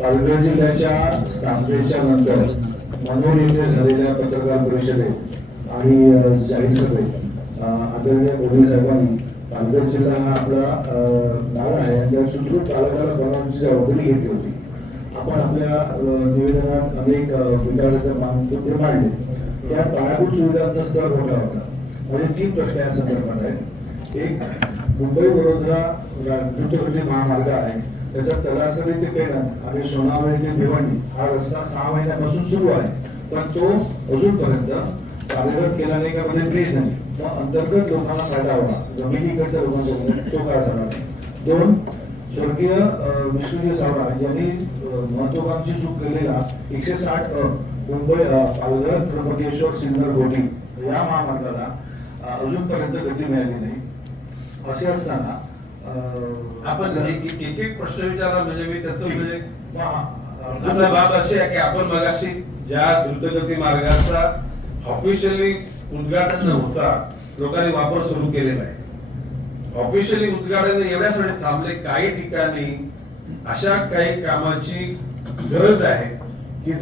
पालघर जिल्ह्याच्या स्थापनेच्या नंतर मनोर येथे झालेल्या पत्रकार परिषदेत आणि जाहीर सभेत आदरणीय मोदी साहेबांनी पालघर जिल्हा हा आपला नाव आहे आणि त्या सुदृढ तालुक्याला बनवण्याची जबाबदारी घेतली होती. आपण आपल्या निवेदनात अनेक विकासाच्या मुद्दे मांडले. त्या पायाभूत सुविधांचा स्तर मोठा होता. म्हणजे 3 प्रश्न या संदर्भात आहेत. एक, मुंबई वडोदरा द्रुतगती महामार्ग आहे, त्याचा तलासरी ते पेण आणि सोनावळे ते भिवंडी हा रस्ता 6 महिन्यापासून सुरू आहे, पण तो अजूनपर्यंत कार्यरत केला नाही का, मध्ये ब्रिज नाही. मग अंतर्गत लोकांना फायदा व्हावा, जमिनीकडच्या लोकांचा तो काय झाला नाही. 2, स्वर्गीय विष्णुजी सावरा यांनी महत्वाकांक्षी सुरू केलेला 160 मुंबई पालघर त्र्यंबकेश्वर सिन्नर घोटी या महामार्गाला अजूनपर्यंत गती मिळाली नाही. असे असताना आपण एक एक प्रश्न विचारला म्हणजे मी त्याचं म्हणजे आपला बाब अशी आहे की आपण मगाशी ज्या द्रुतगती मार्गाचा ऑफिशियली उद्घाटन न होता लोकांनी वापर सुरू केलेला आहे. ऑफिशियली उद्घाटन एवढ्यासाठी थांबले, काही ठिकाणी अशा काही कामाची गरज आहे की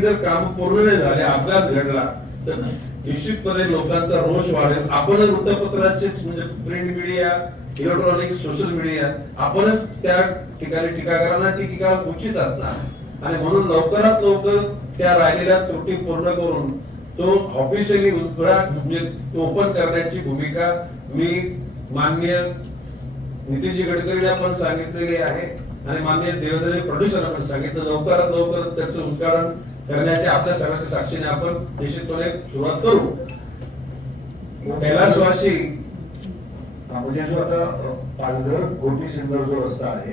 जर काम पूर्ण नाही झाले, अपघात घडला तर निश्चितपणे लोकांचा रोष वाढेल. आपण वृत्तपत्राचे म्हणजे print media, electronic, social media आपणच त्या ठिकाणी टीकाकारांना ती टीका उचित असणार आणि म्हणून लवकरात लवकर त्या राहिलेल्या त्रुटी पूर्ण करून तो ऑफिशियली म्हणजे ओपन करण्याची भूमिका मी माननीय नितीनजी गडकरींना पण सांगितलेली आहे आणि माननीय देवेंद्र फडणवीसांना पण सांगितलं. लवकरात लवकर त्याचं उद्घाटन करण्याच्या आपल्या सगळ्यांच्या साक्षीने आपण निश्चितपणे सुरुवात करू. कैलासवासी म्हणजे जो आता पालघर घोटी सिन्नर जो रस्ता आहे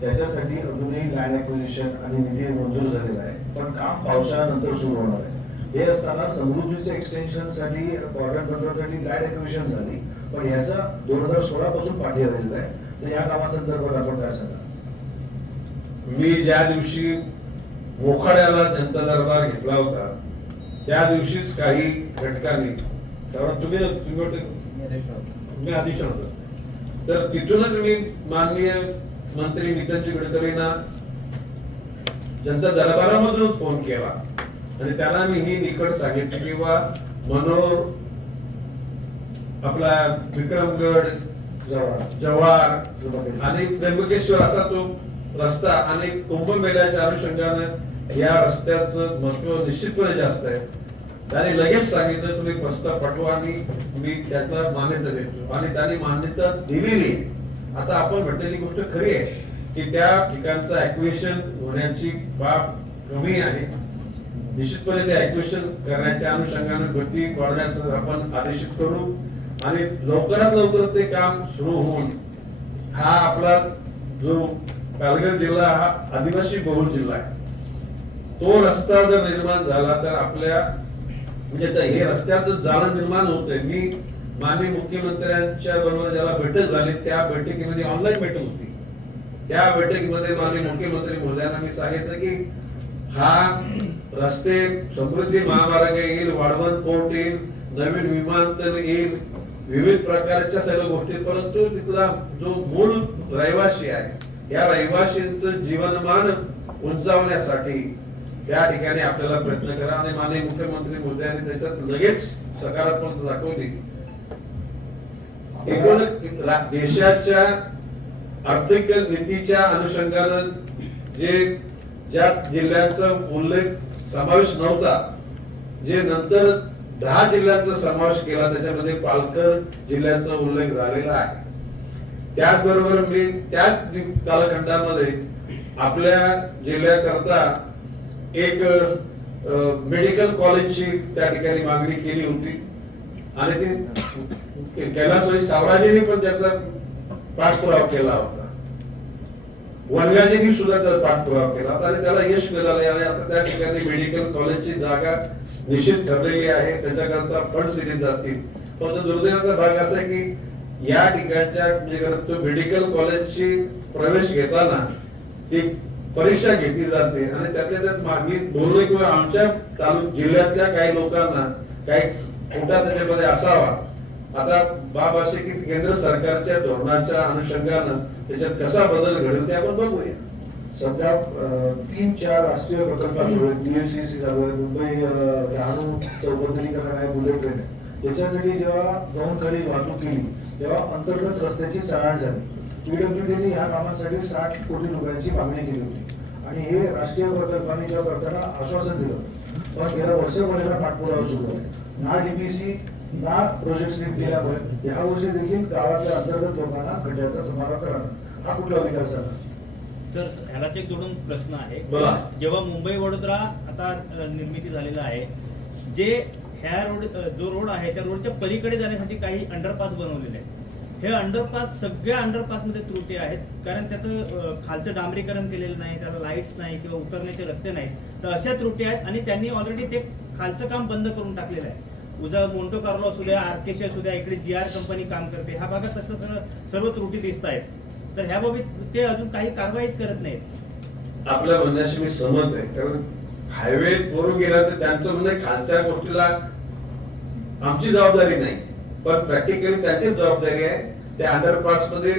त्याच्यासाठी अजूनही लँड ऍक्विजिशन आणि निधी मंजूर झालेला आहे, पण काम पावसाळ्यानंतर सुरू होणार आहे. हे असताना समृद्धीच्या एक्सटेन्शन साठी बॉर्डर कंट्रोलसाठी लँड ऍक्विजिशन झाली, पण याचा 2016 पासून पाठी राहिलेला आहे. तर या कामासंदर्भात आपण काय सांगा? मी ज्या दिवशी मोखाड्याला जनता दरबार घेतला होता त्या दिवशीच काही घटकांनी तुम्ही आदेश होता, तर तिथूनच मी माननीय मंत्री नितीनजी गडकरींना जनता दरबारामधूनच फोन केला आणि त्यांना मी ही निकट सांगितली की बा मनोर, आपला विक्रमगड, जव्हार आणि त्र्यंबकेश्वर असा तो रस्ता आणि कुंभमेळ्याच्या अनुषंगाने या रस्त्याचं महत्व निश्चितपणे जास्त आहे. त्यांनी लगेच सांगितलं तुम्ही प्रस्ताव पाठवा आणि मी त्याला मान्यता देतो आणि त्यांनी मान्यता दिलेली. आता आपण म्हटलेली गोष्ट खरी आहे की त्या ठिकाणचं ऍक्विजिशन होण्याची बाब कमी आहे. निश्चितपणे ते ऍक्विजिशन करण्याच्या अनुषंगाने गती वाढवण्याचं आपण आदेशित करू आणि लवकरात लवकर ते काम सुरू होऊन हा आपला जो पालघर जिल्हा हा आदिवासी बहुल जिल्हा आहे, तो रस्ता जर निर्माण झाला तर आपल्या म्हणजे हे रस्त्याचं जाळं निर्माण होतंय. मी माननीय मुख्यमंत्र्यांच्या बरोबर ज्याला बैठक झाली त्या बैठकीमध्ये ऑनलाईन बैठक होती. त्या बैठकीमध्ये माननीय मुख्यमंत्री महोदयांना मी सांगितलं की हा रस्ते समृद्धी महामार्ग येईल, वाढवण पोर्ट येईल, नवीन विमानतळ येईल, विविध प्रकारच्या सर्व गोष्टी, परंतु तिथला जो मूळ रहिवासी आहे या रहिवासींचं जीवनमान उंचावण्यासाठी त्या ठिकाणी आपल्याला प्रयत्न करा आणि माननीय मुख्यमंत्री महोदयांनी त्याच्यात लगेच सकारात्मक दाखवली. एकूण देशाच्या आर्थिक नीतीच्या अनुषंगानं ज्या जिल्ह्यांचा उल्लेख समावेश नव्हता, जे नंतर 10 जिल्ह्यांचा समावेश केला त्याच्यामध्ये पालघर जिल्ह्याचा उल्लेख झालेला आहे. त्याचबरोबर मी त्याच कालखंडामध्ये आपल्या जिल्ह्याकरता एक मेडिकल कॉलेजची त्या ठिकाणी मागणी केली होती आणि ती कैलासवासी सावराजींनी पण त्याचा पाठपुरावा केला होता. वनगाजींनी सुद्धा त्याचा पाठपुरावा केला होता आणि त्याला यश मिळाले आणि आता त्या ठिकाणी मेडिकल कॉलेजची जागा निश्चित ठरलेली आहे, त्याच्याकरता फंड्स दिले जातील. पण दुर्दैवाचा भाग असा आहे की या ठिकाणच्या म्हणजे मेडिकल कॉलेजची प्रवेश घेताना ती परीक्षा घेतली जाते आणि त्यातल्या त्यात मागणी बोललोय किंवा आमच्या जिल्ह्यातल्या काही लोकांना काही कोटा त्याच्यामध्ये असावा. आता बाब असे की केंद्र सरकारच्या धोरणाच्या अनुषंगानं त्याच्यात कसा बदल घडेल ते आपण बघूया. सध्या 3-4 राष्ट्रीय प्रकल्पांमुळे DFCC झालं, मुंबई डहाणू चौपदरीकरण आहे, बुलेट ट्रेन आहे, याच्यासाठी जेव्हा जाऊन खाली वाहतूक केली तेव्हा अंतर्गत रस्त्याची चाळण झाली. PWDने ह्या कामासाठी 60 कोटी रुपयांची मागणी केली होती आणि हे राष्ट्रीय प्रकल्पाने जेव्हा करताना आश्वासन दिलं, पण गेल्या वर्षभराला पाठपुरावा सुरू आहे. ना DPC ना प्रोजेक्ट केल्यामुळे ह्या वर्षी देखील गावातल्या अंतर्गत लोकांना खड्ड्याचा समावेश करणं हा कुठला विकास झाला? सर, ह्यालाच एक जोडून प्रश्न आहे. बोला. जेव्हा मुंबई वडोदरा आता निर्मिती झालेला आहे, जे ह्या रोड जो रोड आहे त्या रोडच्या पलीकडे जाण्यासाठी काही अंडरपास बनवलेले आहेत. हे अंडरपास सगळ्या अंडरपास मध्ये त्रुटी आहेत, कारण त्याचं खालचं डांबरीकरण केलेलं नाही, त्याला लाईट्स नाही किंवा उतरण्याचे रस्ते नाहीत. तर अशा त्रुटी आहेत आणि त्यांनी ऑलरेडी ते खालचं काम बंद करून टाकलेलं आहे. उद्या मोंटो कार्लो असू द्या, आरकेशी असू द्या, इकडे GR कंपनी काम करते, ह्या भागात तसं सर्व त्रुटी दिसत आहेत. तर ह्या बाबतीत ते अजून काही कारवाईच करत नाहीत. आपल्या म्हणण्याशी मी सहमत आहे, कारण हायवे वरून गेला तर त्यांचं म्हणणं खालच्या गोष्टीला आमची जबाबदारी नाही, पण प्रॅक्टिकली त्यांची जबाबदारी आहे. त्या अंडरपास मध्ये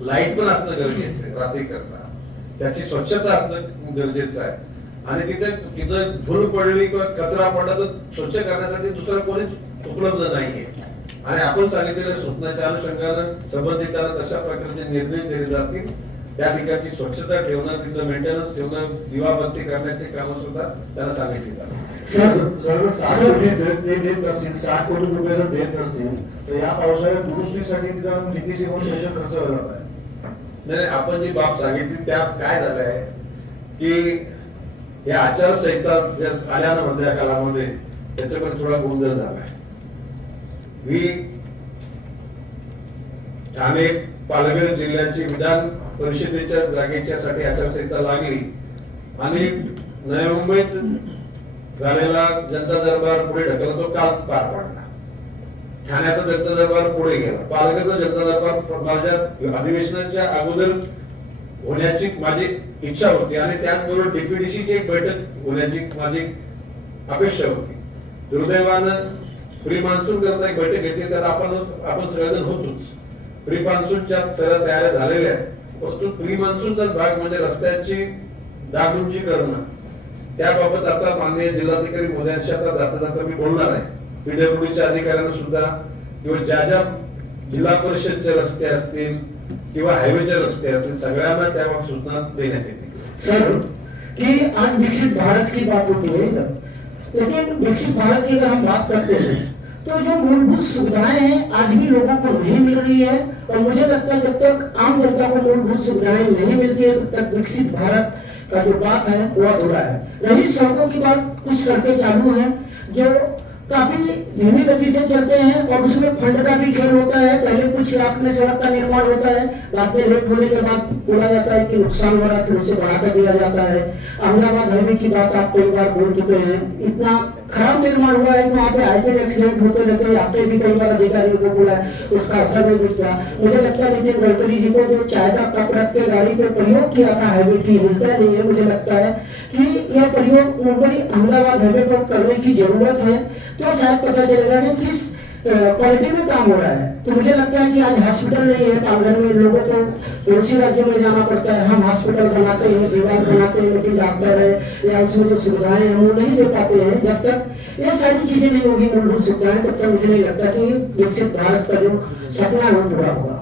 लाईट पण असणं गरजेचं आहे रात्री करता, त्याची स्वच्छता असणं गरजेचं आहे. आणि तिथं धूळ पडली किंवा कचरा पडला तर स्वच्छ करण्यासाठी दुसरं कोणीच उपलब्ध नाहीये. आणि आपण सांगितलेल्या सूचनाच्या अनुषंगानं संबंधितांना तशा प्रकारचे निर्देश दिले जातील. त्या ठिकाणची स्वच्छता ठेवणं, तिथं मेंटेनन्स ठेवणं, दिवाबत्ती करण्याचे काम सुद्धा त्यांना सांगितले जातात. जर 60 कोटी देत असतील, 60 कोटी रुपये जर देत असतील तर या पावसाळ्यात दुरुस्तीसाठी निदान DPC म्हणून पैसे खर्च व्हायला पाहिजे. नाही, आपण जी बाब सांगितली त्यात काय झालंय की या आचारसंहिता आल्यानं मधल्या काळामध्ये त्याच्यामध्ये थोडा गोंधळ झालाय. ठाणे पालघर जिल्ह्याची विधान परिषदेच्या जागेच्यासाठी आचारसंहिता लागली आणि नवी मुंबईत झालेला जनता दरबार पुढे ढकलला, तो काल पार पडला. ठाण्याचा जनता दरबार पुढे गेला, पालघरचा जनता दरबार माझ्या अधिवेशनाच्या अगोदर होण्याची माझी इच्छा होती आणि त्याचबरोबर DPDC ची एक बैठक होण्याची माझी अपेक्षा होती. दुर्दैवानं प्री मान्सून करता एक बैठक घेतली, तर आपण सगळेजण होतोच. प्री मान्सूनच्या सगळ्या तयाऱ्या झालेल्या आहेत, परंतु प्री मान्सूनचा भाग म्हणजे रस्त्याची डागडुजी करणं, त्याबाबत आता माननीय जिल्हाधिकारी मोदयांशी आता जाता जाता मी बोलणार आहे. PWDच्या अधिकाऱ्यांना सुद्धा किंवा ज्या जिल्हा परिषदचे रस्ते असतील किंवा हायवेचे रस्ते असतील सगळ्यांना त्याबाबत सूचना देण्यात येतील. सर, कि आज विकसित भारत की बात होती है, लेकिन विकसित भारत की अगर हम बात करते हैं तो जो मूलभूत सुविधाएं हैं आज भी लोगों को नहीं मिल रही है. और मुझे लगता है जब तक आम जनता को मूलभूत सुविधाएं नहीं मिलती है तब तक विकसित भारत का जो बात है वो अधूरा है. रही सड़कों की बात, कुछ सड़कें चालू हैं जो काफी धीमी गति से चलते हैं और उसमें फंड का भी खेल होता है. पहले कुछ लाख में सड़क का निर्माण होता है, बाद में लेट होने के बाद बोला जाता है कि नुकसान हो रहा है, फिर उसे बढ़ाकर दिया जाता है. अहमदाबाद हाईवे की बात आप कई बार बोल चुके हैं, इतना खराब निर्माण हुआ है कि वहाँ पे आए दिन एक्सीडेंट होते रहते हैं. आपने भी कई बार अधिकारियों को बोला है, उसका असर नहीं दिखता. मुझे लगता है नितिन गडकरी जी को जो चाय का कप रख के गाड़ी पे प्रयोग किया था हाईवे की, मिलता नहीं है. मुझे लगता है कि यह प्रयोग मुंबई अहमदाबाद हाईवे पर करने की जरूरत है, तो शायद पता चलेगा कि किस क्वालिटी में काम हो रहा है. तो मुझे लगता है कि आज हॉस्पिटल नहीं है पालघर में, लोगों को पड़ोसी राज्यों में जाना पड़ता है. हम हॉस्पिटल बनाते हैं, दीवार बनाते हैं, लेकिन डॉक्टर है या उसमें जो सुविधाएं हैं वो नहीं दे पाते हैं. जब तक ये सारी चीजें नहीं होगी मूलभूत सुविधाएं, तब तक मुझे नहीं लगता कि विकसित भारत का जो सपना है वो पूरा होगा.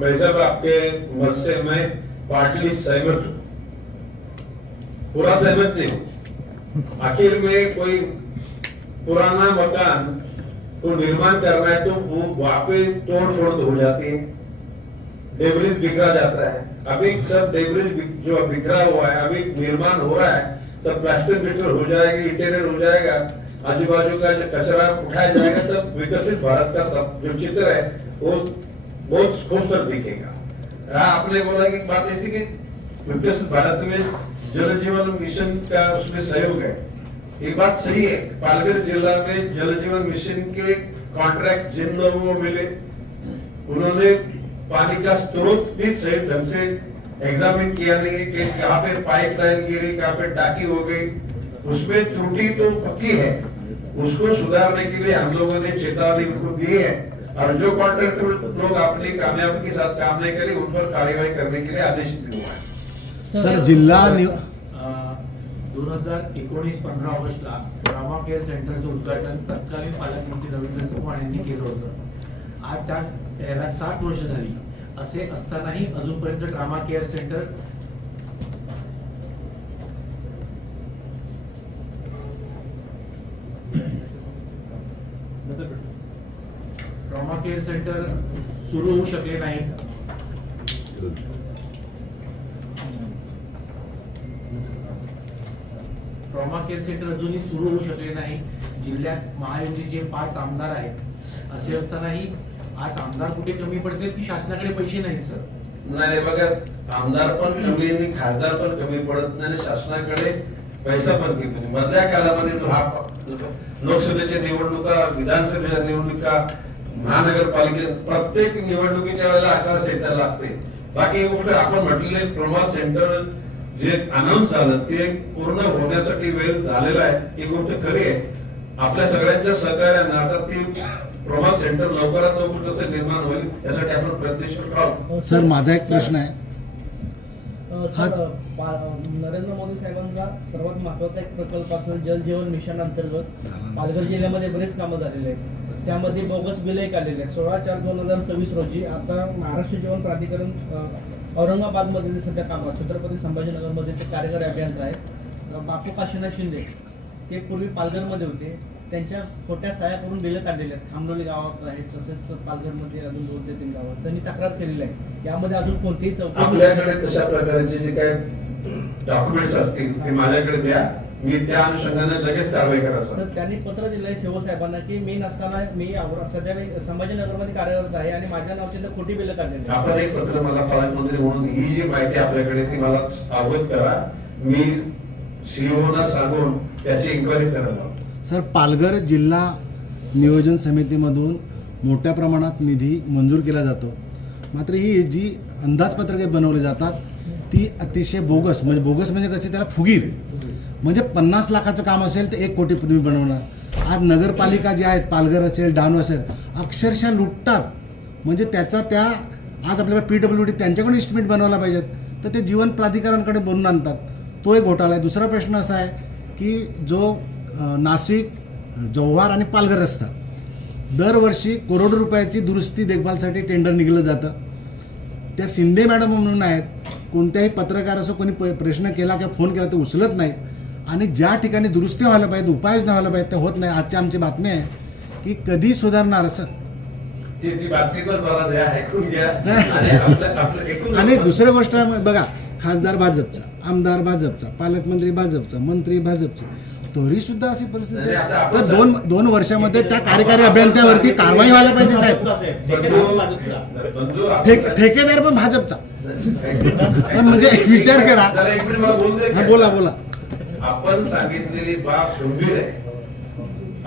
भाई साहब, आपके मत से मैं पार्टली सहमत हूँ, पूरा सहमत नहीं हूँ. आखिर में कोई पुराना मकान को निर्माण करना है तो वो वहां पे तोड़ फोड़ तो हो जाती है, डेब्रिज बिखरा जाता है. अभी सब डेब्रिज जो बिखरा हुआ है, अभी निर्माण हो रहा है, सब प्लास्टर बिटर हो जाएगी, इंटीरियर हो जाएगा, आजू बाजू का जो कचरा उठाया जाएगा, तब विकसित भारत का सब जो चित्र है वो बहुत खूबसूरत दिखेगा. आपने बोला कि बात ऐसी कि विकसित भारत में जल जीवन मिशन का उसमें सहयोग है, ये बात सही है. पालघर जिला में जल जीवन मिशन के कॉन्ट्रैक्ट जिन लोगों को मिले उन्होंने पानी का स्रोत भी सही ढंग से एग्जामिन किया नहीं है कि कहाँ पे पाइपलाइन गिरी, कहाँ पे टाकी हो गई, उसमें त्रुटि तो पक्की है. उसको सुधारने के लिए हम लोगों ने चेतावनी दी है और जो कॉन्ट्रैक्टर लोग अपनी कामयाबी के साथ काम नहीं करे उन पर कार्रवाई करने के लिए आदेशित हुआ है. सर जिल्हा 2019 15 ऑगस्टला ट्रॉमा केअर सेंटरचं उद्घाटन तत्कालीन पालकमंत्री रवींद्र चव्हाण यांनी केलं होतं. आज त्याला 7 वर्ष झाली. असे असतानाही अजूनपर्यंत ट्रॉमा केअर सेंटर सुरू होऊ शकले नाही. ट्रॉमा केअर सेंटर अजूनही सुरू होऊ शकले नाही. जिल्ह्यात महायुतीचे 5 आमदार आहेत. असे असतानाही आज आमदार कुठे कमी पडतील की शासनाकडे पैसे नाहीत सर? नाही बघा, आमदार पण कमी आणि खासदार पण कमी पडत नाही आणि शासनाकडे पैसा पण कमी नाही. मधल्या काळामध्ये जो हा लोकसभेच्या निवडणुका, विधानसभेच्या निवडणुका, महानगरपालिके प्रत्येक निवडणुकीच्या वेळेला आचारसंहिता लागते. बाकी गोष्ट आपण म्हटलेले ट्रॉमा सेंटर जे अनाऊन्स झालं ते पूर्ण होण्यासाठी वेळ झालेला आहे, ही गोष्ट खरी आहे. आपल्या सगळ्यांच्या सहकार्यानं आता ती ट्रॉमा सेंटर लवकरात लवकर कसं निर्माण होईल यासाठी आपण प्रयत्नशील आहोत. सर माझा एक प्रश्न आहे. नरेंद्र मोदी साहेबांचा सर्वात महत्वाचा एक प्रकल्प असणार जल जीवन मिशन अंतर्गत पालघर जिल्ह्यामध्ये बरेच कामं झालेले आहेत. त्यामध्ये बोगस बिल एक आलेले आहेत. 16/4/2026 रोजी आता महाराष्ट्र जीवन प्राधिकरण औरंगाबादमध्ये सध्या कामात छत्रपती संभाजीनगरमध्ये ते कार्यकारी अभियंता आहेत. बापू काशीनाथ शिंदे ते पूर्वी पालघरमध्ये होते. त्यांच्या खोट्या सह्या करून बिलं काढलेले आहेत. खामडोली गावात आहेत, तसेच पालघरमध्ये अजून 2 ते 3 गावात त्यांनी तक्रार केलेली आहे. यामध्ये अजून कोणतीही चौकशी आपल्याकडे तशा प्रकारचे जे काय डॉक्युमेंट्स असतील ते माझ्याकडे द्या, मी त्या अनुषंगाने लगेच कारवाई करा. सर त्यांनी पत्र दिलंय सेवो साहेबांना की मी नसताना सध्या मी संभाजीनगरमध्ये कार्यरत आहे आणि माझ्या नावाची खोटी बिलं काढलेली आहेत. आपण एक पत्र मला पालकमंत्री म्हणून ही जी माहिती आपल्याकडे ती मला अवगत करा. मी सीईओना सांगून त्याची इन्क्वायरी करायला. सर पालघर जिल्हा नियोजन समितीमधून मोठ्या प्रमाणात निधी मंजूर केला जातो. मात्र ही जी अंदाजपत्रके बनवली जातात ती अतिशय बोगस म्हणजे कसे त्याला फुगीर म्हणजे 50 लाखाचं काम असेल तर 1 कोटी तुम्ही बनवणार. आज नगरपालिका जी आहेत पालघर असेल डहाणू असेल अक्षरशः लुटतात. म्हणजे त्याचा त्या आज आपल्याला PWD त्यांच्याकडून इस्टिमेट बनवायला पाहिजेत तर ते जीवन प्राधिकरणाकडे बनवून आणतात. तो एक घोटाळा आहे. दुसरा प्रश्न असा आहे की जो नाशिक जव्हार आणि पालघर रस्ता दरवर्षी करोडो रुपयाची दुरुस्ती देखभालसाठी टेंडर निघलं जातं. त्या शिंदे मॅडम म्हणून आहेत, कोणत्याही पत्रकार असो कोणी प्रश्न केला किंवा फोन केला तर उचलत नाहीत आणि ज्या ठिकाणी दुरुस्ती व्हायला पाहिजे उपाययोजना व्हायला पाहिजे ते होत नाही. आजची आमची बातमी आहे की कधी सुधारणार असं ती बातमी पण मला द्या, ऐकून घ्या आणि एकूण आणि दुसरी गोष्ट बघा खासदार भाजपचा, आमदार भाजपचा, पालकमंत्री भाजपचा, मंत्री भाजपचे तरी सुद्धा अशी परिस्थिती आहे. तर 2 वर्षामध्ये त्या कार्यकारी अभियंत्यावरती कारवाई व्हायला पाहिजे साहेब. ठेकेदार पण भाजपचा. म्हणजे विचार करा. बोला. आपण सांगितलेली बाब गंभीर आहे.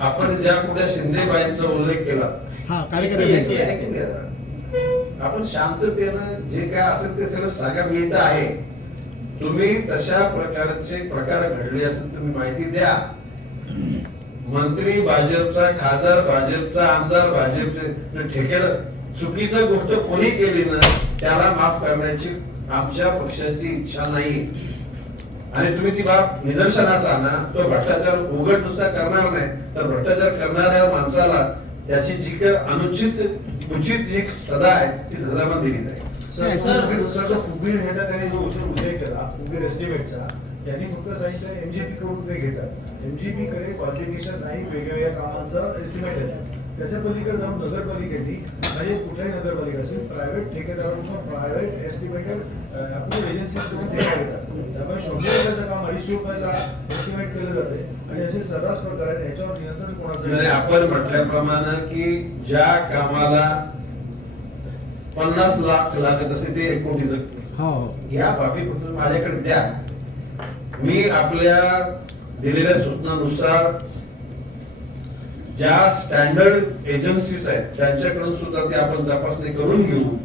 आपण ज्या कुठल्या शिंदेबाईंचा उल्लेख केला हा कार्यकारी आपण शांततेनं जे काय असेल ते सगळं सांगा. मिळत आहे. तुम्ही तशा प्रकारचे प्रकार घडले असेल तुम्ही माहिती द्या. मंत्री भाजपचा, खासदार भाजपचा, आमदार भाजपचे, ठेकेदार चुकीचं गोष्ट कोणी केली ना त्याला माफ करण्याची आमच्या पक्षाची इच्छा नाही. आणि तुम्ही ती बाब निदर्शनास आणा. तो भ्रष्टाचार उघड नुसता करणार नाही तर भ्रष्टाचार करणाऱ्या माणसाला त्याची जी काही अनुचित उचित जी सजा आहे ती सजा पण दिली जाईल. फुगीर ह्याचा त्याने जो उल्लेख केला फुगीर एस्टिमेटचा त्यांनी फक्त सांगितलं MGP कडून ते घेतात. MGP कडे क्वालिफिकेशन नाही वेगवेगळ्या कामांचं एस्टिमेट आहे. त्याच्या पलीकडे जाऊन नगरपालिकेने म्हणजे कुठल्याही नगरपालिका असेल प्रायव्हेट ठेकेदारांना प्रायव्हेट एस्टिमेटेड आपल्या एजन्सीकडून ते घेतात. त्यामुळे 100 रुपयाचं काम 250 रुपयाला एस्टिमेट केलं जाते आणि असे सर्रास प्रकार आहेत. याच्यावर नियंत्रण कोणाचं आपण म्हटल्याप्रमाणे की ज्या कामाला 50 लाख लागत असे ते 1 कोटी जगते. या बाबी फक्त माझ्याकडे द्या. मी आपल्या दिलेल्या सूचनानुसार ज्या स्टँडर्ड एजन्सीज आहेत त्यांच्याकडून सुद्धा ते आपण तपासणी करून घेऊ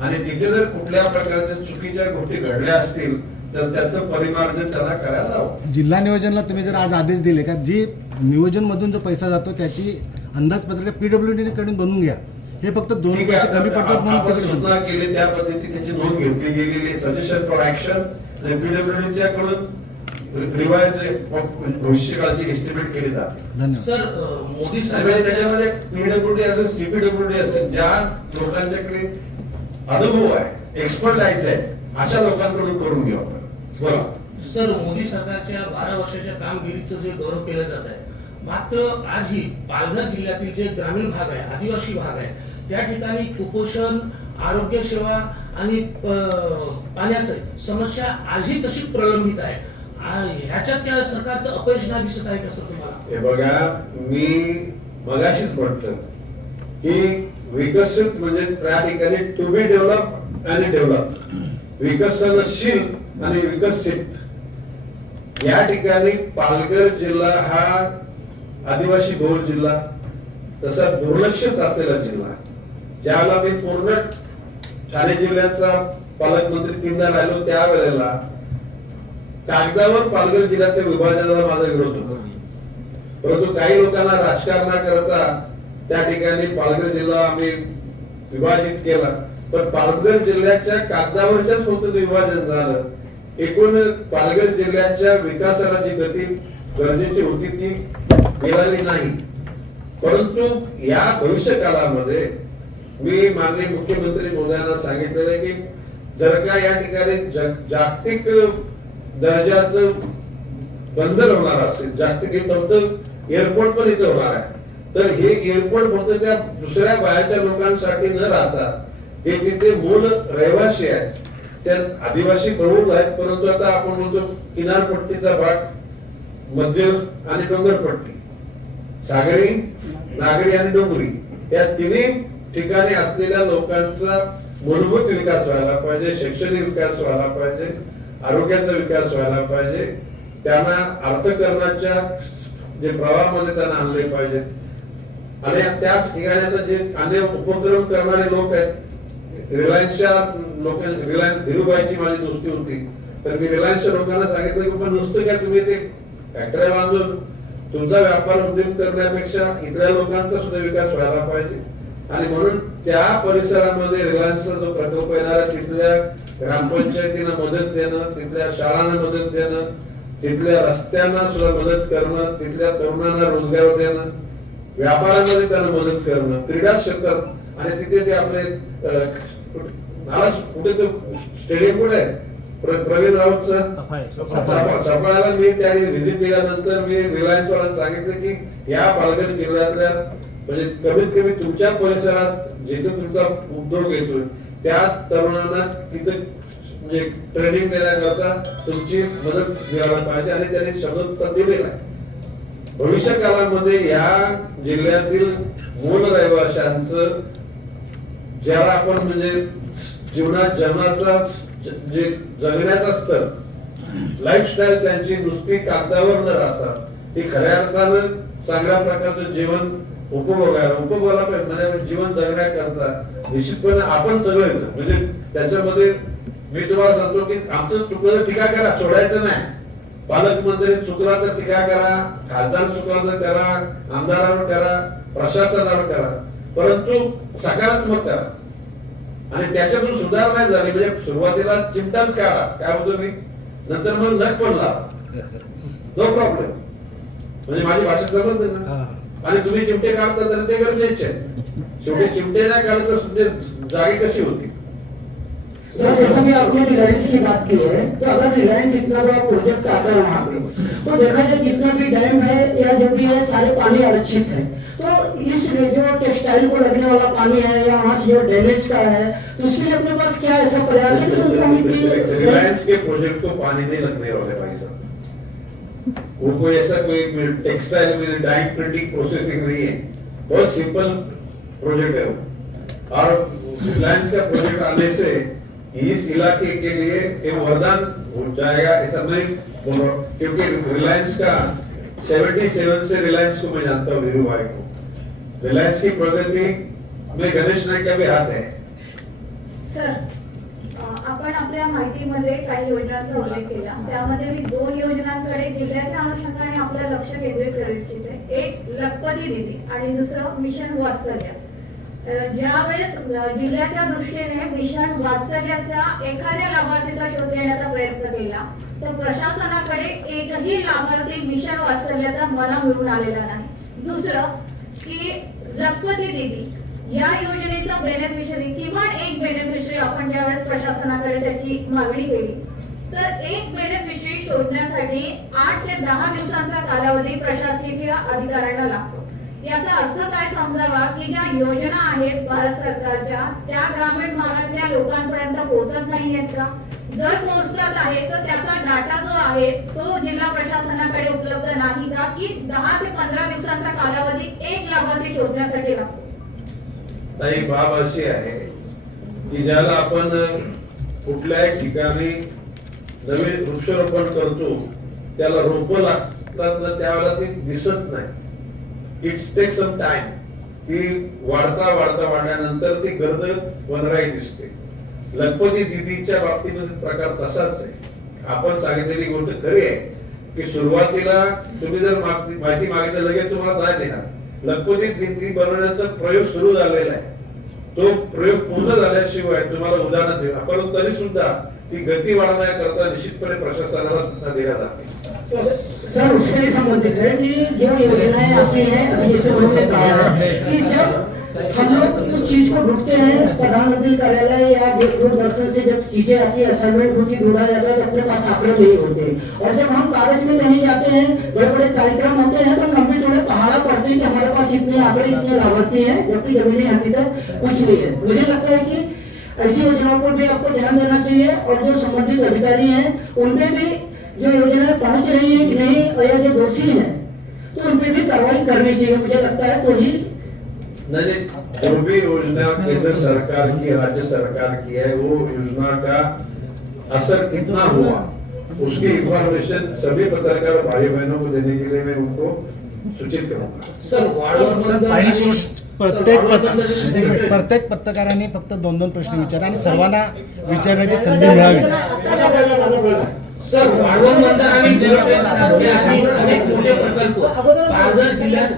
आणि तिथे जर कुठल्या प्रकारच्या चुकीच्या गोष्टी घडल्या असतील तर त्याचं परिमार्जन त्यांना करायला लावू. जिल्हा नियोजनला तुम्ही जर आज आदेश दिले का जी नियोजन मधून जो पैसा जातो त्याची अंदाजपत्रक PWD कडून बनवून घ्या. हे फक्त 2 पैसे कमी पडतात म्हणून तिकडे सूचना केली त्या पद्धतीची त्याची नोंद घेतली गेलेली. सजेशन फॉर ऍक्शन PWDच्या कडून रिवाइज भविष्यकाळची एस्टिमेट केली जाते. धन्यवाद. सर मोदी आणि साहेब म्हणजे त्याच्यामध्ये PWD असेल, CPWD असेल, ज्या लोकांच्याकडे अनुभव आहे, एक्सपर्टाईज आहे, अशा लोकांकडून करून घेऊ आपण. बोला. सर मोदी सरकारच्या 12 वर्षाच्या कामगिरीचं जे गौरव केलं जात आहे, मात्र आजही पालघर जिल्ह्यातील जे ग्रामीण भाग आहे, आदिवासी भाग आहे, त्या ठिकाणी कुपोषण, आरोग्य सेवा आणि पाण्याची समस्या आजही तशीच प्रलंबित आहे. ह्याच्यात त्या सरकारचं अपयश नाही दिसत आहे का सर तुम्हाला? हे बघा, मी मगाशीच म्हटलं की विकसित म्हणजे त्या ठिकाणी टू बी डेव्हलप आणि डेव्हलप, विकसनशील आणि विकसित. या ठिकाणी पालघर जिल्हा हा आदिवासी बहुल जिल्हा, तसा दुर्लक्षित असलेला जिल्हा. ज्यावेळेला मी पूर्ण ठाणे जिल्ह्याचा पालकमंत्री 3दा राहिलो, त्यावेळेला कागदावर पालघर जिल्ह्याच्या विभाजनाला माझा विरोध होता. परंतु काही लोकांना राजकारणाकरता त्या ठिकाणी पालघर जिल्हा आम्ही विभाजित केला. पण पालघर जिल्ह्याच्या कागदावरच्याच फक्त विभाजन झालं. एकूण पालघर जिल्ह्याच्या विकासाला जी गती गरजेची होती ती मिळाली नाही. परंतु या भविष्य काळामध्ये मी माननीय मुख्यमंत्री महोदयांना सांगितलेलं आहे की जर का या ठिकाणी जागतिक दर्जाचं बंदर होणार असेल, जागतिक एअरपोर्ट पण इथे होणार आहे, तर हे एअरपोर्ट फक्त त्या दुसऱ्या बाहेरच्या लोकांसाठी न राहता ते तिथे मूळ रहिवासी आहेत, त्या आदिवासी बहुल आहेत. परंतु आता आपण बोलतो किनारपट्टीचा भाग, मध्य आणि डोंगरपट्टी, सागरी, नागरी आणि डोंगरी, या तिन्ही ठिकाणी असलेल्या लोकांचा मूलभूत विकास व्हायला पाहिजे, शैक्षणिक विकास व्हायला पाहिजे, आरोग्याचा विकास व्हायला पाहिजे, त्यांना अर्थकारणाच्या जे प्रवाहामध्ये त्यांना आणले पाहिजे. आणि त्याच ठिकाणी आता जे अनेक उपक्रम करणारे लोक आहेत, रिलायन्सच्या लोक, रिलायन्स धीरूभाईची माझी दोस्ती होती, तर मी रिलायन्सच्या लोकांना सांगितलं की पण नुसतं काय तुम्ही ते फॅक्टऱ्या बांधून तुमचा व्यापार उद्योग करण्यापेक्षा इथल्या लोकांचा सुद्धा विकास व्हायला पाहिजे. आणि म्हणून त्या परिसरामध्ये रिलायन्सचा जो प्रकल्प येणार, तिथल्या ग्रामपंचायतींना मदत देणं, तिथल्या शाळांना मदत देणं, तिथल्या रस्त्यांना सुद्धा मदत करणं, तिथल्या तरुणांना रोजगार देणं, व्यापारामध्ये त्यांना मदत करणं, क्रीडा क्षेत्रात. आणि तिथे ते आपले कुठे तो स्टेडियम कुठे आहे प्रवीण राऊतचं, सफाळ्याला मी त्याने व्हिजिट दिल्यानंतर मी रिलायन्स वाल्यांना सांगितलं की या पालघर जिल्ह्यातल्या म्हणजे कमीत कमी तुमच्या परिसरात जिथे तुमचा उद्योग येतोय त्या तरुणांना तिथे म्हणजे ट्रेनिंग देण्याकरता तुमची मदत मिळायला पाहिजे. आणि त्यांनी शब्द दिलेला आहे. भविष्य काळामध्ये या जिल्ह्यातील मूळ रहिवाशांचं ज्याला आपण म्हणजे जीवनाचा जे जगण्याचा स्तर, लाईफस्टाईल त्यांची नुसती कागदावर न राहता ती खऱ्या अर्थानं चांगल्या प्रकारचं जीवन उपभोगायला म्हणजे जीवन जगण्याकरता निश्चितपणे आपण सगळेच म्हणजे त्याच्यामध्ये मी तुम्हाला सांगतो की आमचं चुकलं टीका करा, सोडायचं नाही. पालकमंत्री चुकला तर टीका करा, खासदार चुकला तर करा, आमदारावर करा, प्रशासनावर करा, परंतु सकारात्मक करा. आणि त्याच्यातून सुधारणा झाली म्हणजे सुरुवातीला चिमटाच काढा, काय होतो मी, नंतर मग नख पडला, नो प्रॉब्लेम. म्हणजे माझी भाषा समजते ना. आणि तुम्ही चिमटे काढता तर ते गरजेचे आहे. शेवटी चिमटे नाही काढत तर तुमची जागी कशी होती. सर जैसा भी आपने रिलायंस की बात की है, तो अगर रिलायंस इतना बड़ा प्रोजेक्ट आता है वहाँ पे, तो देखा जाए जितना भी डैम है या जो भी है सारे पानी आरक्षित है. तो इस जो टेक्सटाइल को लगने वाला पानी है या वहाँ से जो डैमेज का है, तो उसके लिए अपने पास क्या ऐसा प्रयास है कि उनको रिलायंस के प्रोजेक्ट को पानी नहीं लगने वाले भाई साहब. वो कोई ऐसा कोई टेक्सटाइल में डाइंग प्रिंटिंग प्रोसेसिंग नहीं है, बहुत सिंपल प्रोजेक्ट है वो. और रिलायंस का प्रोजेक्ट आने से इस इलाके के लिए एक वरदान हो जाएगा ऐसा मैं बोल रहा हूँ. क्योंकि रिलायंस का 77 से रिलायंस को मैं जानता हूँ, धीरू भाई को. रिलायंस की प्रगति में गणेश नाईक का भी हाथ है. सर आपण आपल्या माहितीमध्ये काही योजनांचा उल्लेख केला, त्यामध्ये मी 2 योजनांकडे जिल्ह्याच्या अनुषंगाने आपलं लक्ष केंद्रित करू इच्छिते. एक लखपती निधी आणि दुसरं मिशन वात्सल्य. ज्यावेळेस जिल्ह्याच्या दृष्टीने मिशन वात्सल्याच्या एखाद्या लाभार्थीचा शोध घेण्याचा प्रयत्न केला तर प्रशासनाकडे एकही लाभार्थी मिशन वात्सल्याचा मला मिळून आलेला नाही. दुसरं की लखपती दीदी या योजनेचा बेनिफिशरी किमान एक बेनिफिशरी आपण ज्यावेळेस प्रशासनाकडे त्याची मागणी केली तर एक बेनिफिशरी शोधण्यासाठी 8 ते 10 दिवसांचा कालावधी प्रशासकीय अधिकाऱ्यांना लागतो. याचा अर्थ काय समजावा की ज्या योजना आहेत भारत सरकारच्या त्या ग्रामीण भागातल्या लोकांपर्यंत पोहोचत नाहीयेत का? जर पोहोचत आहे तर त्याचा डाटा जो आहे तो जिल्हा प्रशासनाकडे उपलब्ध नाही का की 10 ते 15 दिवसांचा कालावधी एक लाभार्थी शोधण्यासाठी लागतो? ताई, बाब अशी आहे की ज्याला आपण कुठल्याही ठिकाणी नवीन वृक्षारोपण करतो त्याला रोपं लागतात ना त्यावेळेला ते दिसत नाही. It's take some time. ती वाढल्यानंतर ती गर्द वनराई दिसते. लखपती दीदीच्या बाबतीमध्ये प्रकार तसाच आहे. आपण सांगितलेली गोष्ट खरी आहे की सुरुवातीला तुम्ही जर माहिती मागितलं लगेच तुम्हाला नाही देणार. लखपती दीदी बनवण्याचा प्रयोग सुरू झालेला आहे. तो प्रयोग पूर्ण झाल्याशिवाय तुम्हाला उदाहरण देऊ परंतु तरी सुद्धा ती गती वाढवण्याकरता निश्चितपणे प्रशासनाला दिला जाते. सर उससे संबंधित है कि जो योजनाएं आती हैं अभी जैसे उन्होंने कहा है कि जब हम लोग उस चीज को ढूंढते हैं प्रधानमंत्री कार्यालय या दूरदर्शन से जब चीजें आती है असाइनमेंट होती ढूंढा जाता है तो अपने पास आंकड़े नहीं होते और जब हम कागज में कहीं जाते हैं बड़े बड़े कार्यक्रम होते हैं तो हम भी थोड़े पहाड़ा पड़ते हैं कि हमारे पास इतने आंकड़े इतने लाभार्थी हैं जबकि जमीनी हकीकत कुछ नहीं है. मुझे लगता है कि ऐसी योजनाओं पर भी आपको ध्यान देना चाहिए और जो संबंधित अधिकारी हैं उनपे भी जो योजनाएं पहुंच रही है कि नहीं और या जो दोषी हैं तो उनपे भी कार्रवाई करनी चाहिए. मुझे लगता है तो ही नहीं, जो भी योजना केंद्र सरकार की राज्य सरकार की है वो योजना का असर कितना हुआ उसकी इंफॉर्मेशन सभी पत्रकार भाई बहनों को देने के लिए मैं उनको सूचित करूंगा. सर प्रत्येक पत्रकाराने फक्त 2-2 प्रश्न विचारा आणि सर्वांना विचारण्याची संधी मिळावी. सर वाढवण बंदर आणि बुलेटसारखे अनेक मोठे प्रकल्प पालघर जिल्ह्यात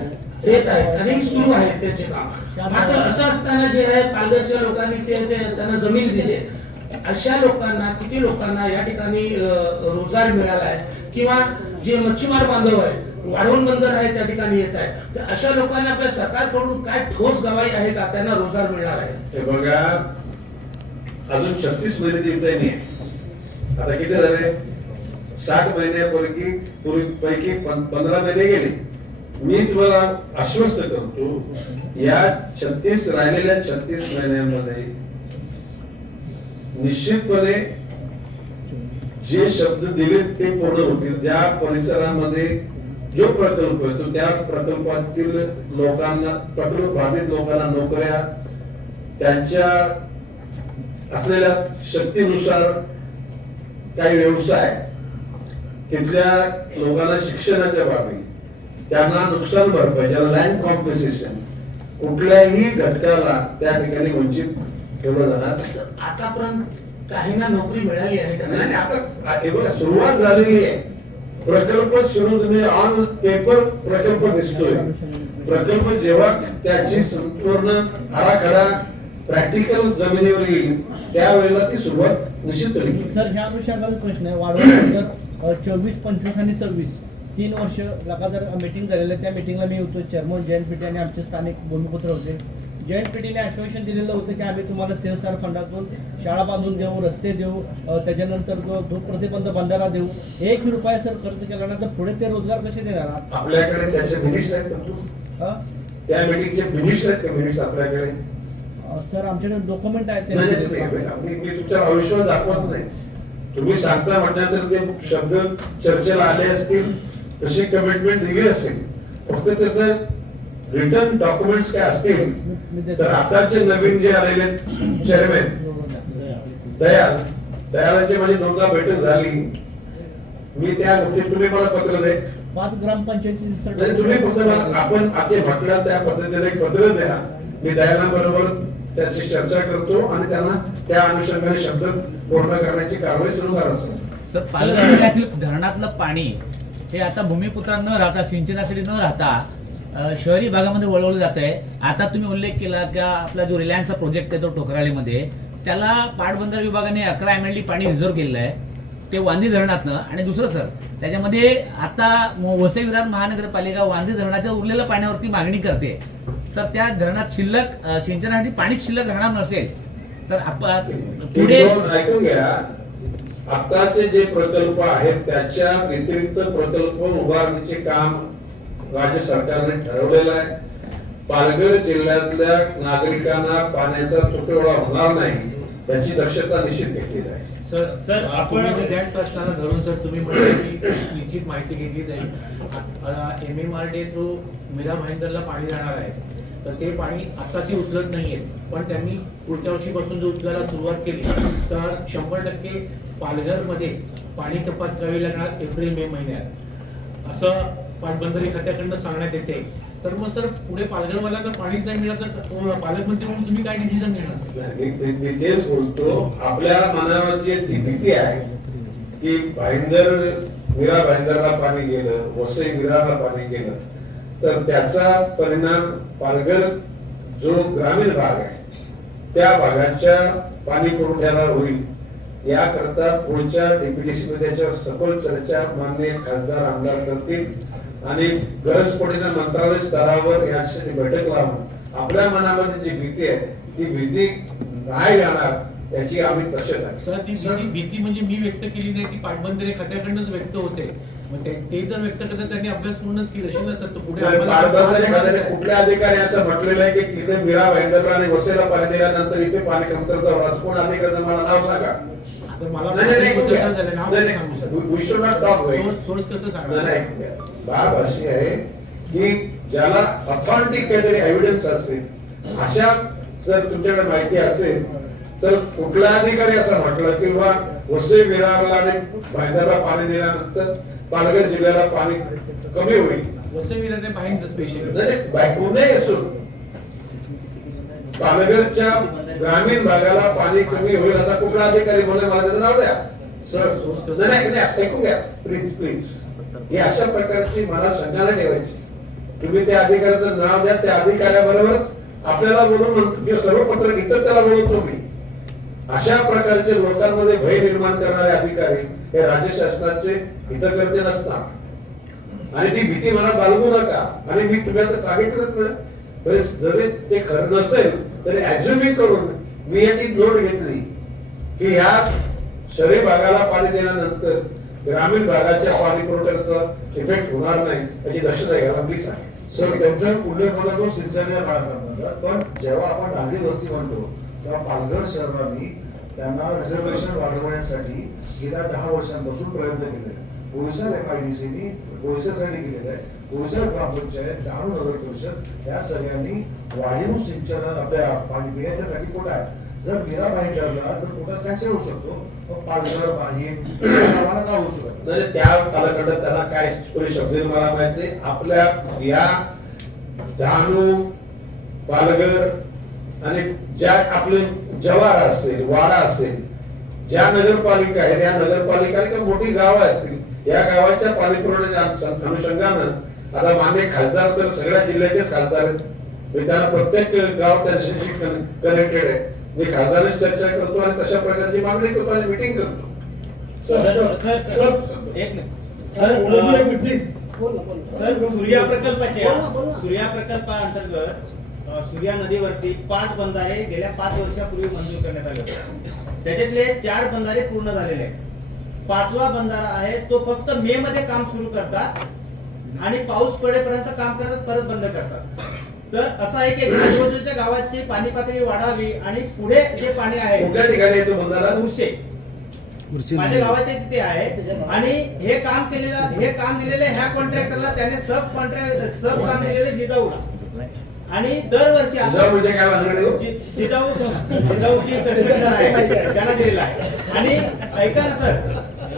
येत आहेत आणि सुरू आहेत त्याचे काम. मात्र असं असताना जे आहे पालघरच्या लोकांनी ते त्यांना जमीन दिली अशा लोकांना किती लोकांना या ठिकाणी रोजगार मिळाला आहे किंवा जे मच्छीमार बांधव आहे वाढवण बंदर आहे त्या ठिकाणी येत आहे तर अशा लोकांना आपल्या सरकारकडून काय ठोस गवाही आहे का त्यांना रोजगार मिळणार आहे? हे बघा अजून 36 महिने दिवसाही नाही. आता किती झाले? 60 महिन्यापैकी 15 महिने गेले. मी तुम्हाला आश्वस्त करतो या राहिलेल्या 36 महिन्यांमध्ये निश्चितपणे जे शब्द दिले ते पूर्ण होतील. ज्या परिसरामध्ये जो प्रकल्प आहे तो त्या प्रकल्पातील लोकांना प्रकल्प बाधित लोकांना नोकऱ्या त्यांच्या असलेल्या शक्तीनुसार काही व्यवसाय तिथल्या लोकांना शिक्षणाच्या बाबी त्यांना नुकसान भरपाई ज्याला लँड कॉम्पेन्सेशन कुठल्याही घटकाला त्या ठिकाणी वंचित ठेवलं जाणार. आतापर्यंत काहींना नोकरी मिळाली आहे का नाही? आता हे बघा सुरुवात झालेली आहे. प्रकल्प सुरू तुम्ही ऑन पेपर प्रकल्प दिसतोय. प्रकल्प जेव्हा त्याची संपूर्ण आराखडा प्रॅक्टिकल जमिनीवर येईल त्यावेळेला ती सुरुवात निश्चित होईल. सर ह्या अनुषंगाने प्रश्न आहे वाढवण 24, 25 आणि 26 3 वर्ष लगातार मीटिंग झालेलं आहे. त्या मीटिंगला मी होतो. चेअरमन जयंत पेटे आणि आमचे स्थानिक भूमिपुत्र होते. जयंत पेटीने आश्वासन दिलेलं होतं की आम्ही तुम्हाला CSR फंडातून शाळा बांधून देऊ रस्ते देऊ त्याच्यानंतर धूप प्रतिबंध बंधारा देऊ. 1 रुपया सर खर्च केल्यानंतर पुढे ते रोजगार कसे देणार? आपल्याकडे त्याचे मिनिट्स आहेत का? त्या मीटिंगचे मिनिट्स आहेत का? मिनिट्स आपल्याकडे सर आमच्याकडे डॉक्युमेंट आहेत. मी तुमच्या आयुष्यात दाखवत नाही. तुम्ही सांगता म्हटल्यानंतर ते शब्द चर्चेला आले असतील तशी कमिटमेंट दिली असेल. फक्त त्याचं रिटर्न डॉक्युमेंट्स काय असतील तर आताचे नवीन जे आलेले चेअरमॅन दयालांची माझी दोनदा बैठक झाली. मी त्या गोष्टी तुम्ही मला पत्र दे 5 ग्रामपंचायती तुम्ही फक्त आपण आपले म्हटलं त्या पद्धतीने एक पत्र द्या. मी दयालांबरोबर त्याची चर्चा करतो आणि त्यांना त्या अनुषंगाने शब्द पूर्ण करण्याची कारवाई सुरू करायचं. सर पालघर जिल्ह्यातील धरणातलं पाणी हे आता भूमिपुत्रांना न राहता सिंचनासाठी न राहता शहरी भागामध्ये वळवलं जात आहे. आता तुम्ही उल्लेख केला की आपला जो रिलायन्सचा प्रोजेक्ट आहे तो टोकराळीमध्ये, त्याला पाटबंधारे विभागाने 11 MLD पाणी रिझर्व्ह केलेलं आहे ते वांदी धरणातनं. आणि दुसरं सर, त्याच्यामध्ये आता वसई विरार महानगरपालिका वांदी धरणाच्या उरलेल्या पाण्यावरती मागणी करते. तर त्या धरणात शिल्लक सिंचनासाठी पाणीच शिल्लक राहणार नसेल तर पुढे ऐकून घ्या, आताचे जे प्रकल्प आहेत त्याच्या व्यतिरिक्त प्रकल्प उभारणीचे काम राज्य सरकारने ठरवलेलं आहे. पालघर जिल्ह्यातल्या नागरिकांना पाण्याचा तुटवडा होणार नाही त्याची दक्षता निश्चित घेतली जाईल. सर आपण त्या प्रश्नाला धरून सर तुम्ही म्हणाले की निश्चित माहिती घेतली जाईल. MMRDA थ्रू मीरा भाईंदरला पाणी जाणार आहे, तर ते पाणी आता ती उचलत नाहीये, पण त्यांनी पुढच्या वर्षीपासून जर उचलायला सुरुवात केली तर 100% पालघरमध्ये पाणी कपात करावी लागणार एप्रिल-मे महिन्यात, असं पाटबंधारे खात्याकडनं सांगण्यात येते. तर मग सर पुढे पालघरवाला जर पाणीच नाही मिळालं तर पालकमंत्री म्हणून तुम्ही काय डिसिजन घेणार? मी तेच बोलतो, आपल्या मनावरची ती भीती आहे की मीरा भाईंदरला पाणी गेलं, वसई विरारला पाणी गेलं तर त्याचा परिणाम पालघर जो ग्रामीण भाग आहे त्या भागाच्या पाणी पुरवठ्याला होईल. याकरता पुढच्या DPDC मध्ये त्याच्यावर सखोल चर्चा माननीय खासदार आमदार करतील आणि गरज पडेल मंत्रालय स्तरावर यासाठी बैठक लावून आपल्या मनामध्ये जी भीती आहे ती भीती नाही जाणार याची आम्ही दक्षता घेऊ. सर ती भीती म्हणजे मी व्यक्त केली नाही, ती पाटबंधारे खात्याकडनंच व्यक्त होते. मग ते जर व्यक्त करतात त्यांनी अभ्यास पूर्णच केला असेल ना सर, तर पुढे पाटबंधारे खात्याने कुठल्या अधिकारी असं म्हटलेलं आहे की तिथे मीरा भाईंदरला आणि वसईला पाणी दिल्यानंतर इथे पाणी कमतरता होणार असं कोण अधिकारी मला नाव सांगा. सोर्स कसं सांगणार? बाब अशी आहे की ज्याला ऑथॉरिटिक काहीतरी एव्हिडन्स असेल, अशा जर तुमच्याकडे माहिती असेल तर कुठला अधिकारी असं म्हटलं की बाबा वसई विरारला आणि भाईंदरला पाणी दिल्यानंतर पालघर जिल्ह्याला पाणी कमी होईल. वसई विरारने भाईंदर स्पेशल नाही असून पालघरच्या ग्रामीण भागाला पाणी कमी होईल असा कुठला अधिकारी बोलले मला त्याचं नाव द्या सर. ऐकून घ्या प्लीज प्लीज. ही अशा प्रकारची मला शंका नाही ठेवायची. तुम्ही त्या अधिकाऱ्याचं नाव द्या, त्या अधिकाऱ्याबरोबरच आपल्याला बोलून सर्व पत्र घेतात त्याला बोलवतो मी. अशा प्रकारचे लोकांमध्ये भय निर्माण करणारे अधिकारी हे राज्य शासनाचे हितकर्ते नसतात आणि ती भीती मला बाळगू नका. आणि मी तुम्ही आता सांगितलं ना, जरी ते खरं नसेल तरी ऍझ्युमिंग करून मी याची नोट घेतली की ह्या शहरी भागाला पाणी दिल्यानंतर ग्रामीण भागाच्या पाणी पुरवठ्याचा इफेक्ट होणार नाही याची दक्षता घ्यायला प्लीज आहे. सर त्यांचा उल्लेख होता तो सिंचनाच्या काळाचा, पण जेव्हा आपण नागरी वस्ती म्हणतो तेव्हा पालघर शहराने त्यांना रिझर्वेशन वाढवण्यासाठी गेल्या 10 वर्षांपासून प्रयत्न केले. बोईसर MIDCनी बोईसरसाठी केलेलं आहे. बोईसर ग्रामपंचायत, डहाणू नगर परिषद या सगळ्यांनी वाढीव सिंचन आपल्या पाणी पिण्याच्यासाठी कोटा आहे. जर मीरा भाईंदरला जर कोटा सँक्शन होऊ शकतो तर पालघर आम्हाला का होऊ शकत नाही? त्या कालखंडात त्यांना काय शब्द मला माहित नाही. आपल्या या डहाणू, पालघर आणि ज्या आपले जव्हार असेल, वाडा असेल, ज्या नगरपालिका आहेत त्या नगरपालिका किंवा मोठी गावं असतील, या गावाच्या पाणी पुरवठ्याच्या अनुषंगानं आता मान्य खासदार तर सगळ्या जिल्ह्याचेच खासदार आहेत. मी त्यांना प्रत्येक गाव त्याच्याशी कनेक्टेड आहे. मी खासदारांशी चर्चा करतो आणि तशा प्रकारची मागणी करतो आणि मिटिंग करतो. सर सूर्या प्रकल्पाअंतर्गत सूर्या नदीवरती 5 बंधारे गेल्या 5 वर्षापूर्वी मंजूर करण्यात आले होते. त्याच्यातले 4 बंधारे पूर्ण झालेले आहेत. 5वा बंधारा आहे तो फक्त मे मध्ये काम सुरू करतात आणि पाऊस पडेपर्यंत काम करतात, परत बंद करतात. तर असं आहे की आजूबाजूच्या गावाची पाणी पातळी वाढावी आणि पुढे जे पाणी आहे कुठल्या ठिकाणी येतो बंधारा? उर्शे माझ्या गावाच्या तिथे आहे. आणि हे काम दिलेले ह्या कॉन्ट्रॅक्टरला त्याने सब काम दिलेले जिजाऊला. आणि दरवर्षी जिजाऊची कन्स्ट्रक्शन आहे त्यांना दिलेला आहे. आणि ऐका ना सर,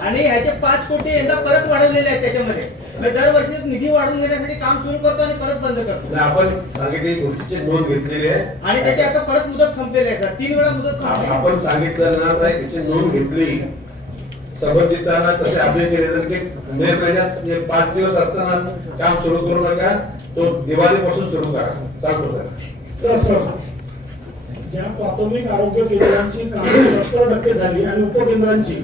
आणि ह्याचे 5 कोटी यंदा परत वाढवलेले आहेत. त्याच्यामध्ये दरवर्षी निधी वाढवून घेण्यासाठी काम सुरू करतो आणि परत बंद करतो. आपण सांगितली गोष्टीची नोंद घेतलेली आहे आणि त्याची आता परत मुदत संपलेली आहे सर. 3 वेळा मुदत संपली. आपण सांगितलं ना त्याची नोंद घेतली संबंधितांना. तसे आपले की मे महिन्यात 5 दिवस असताना काम सुरू करू नका. तो दिवाळीपासून सुरू करा. चालतो सर ज्या प्राथमिक आरोग्य केंद्रांची कामे 70% झाली आणि उपकेंद्रांची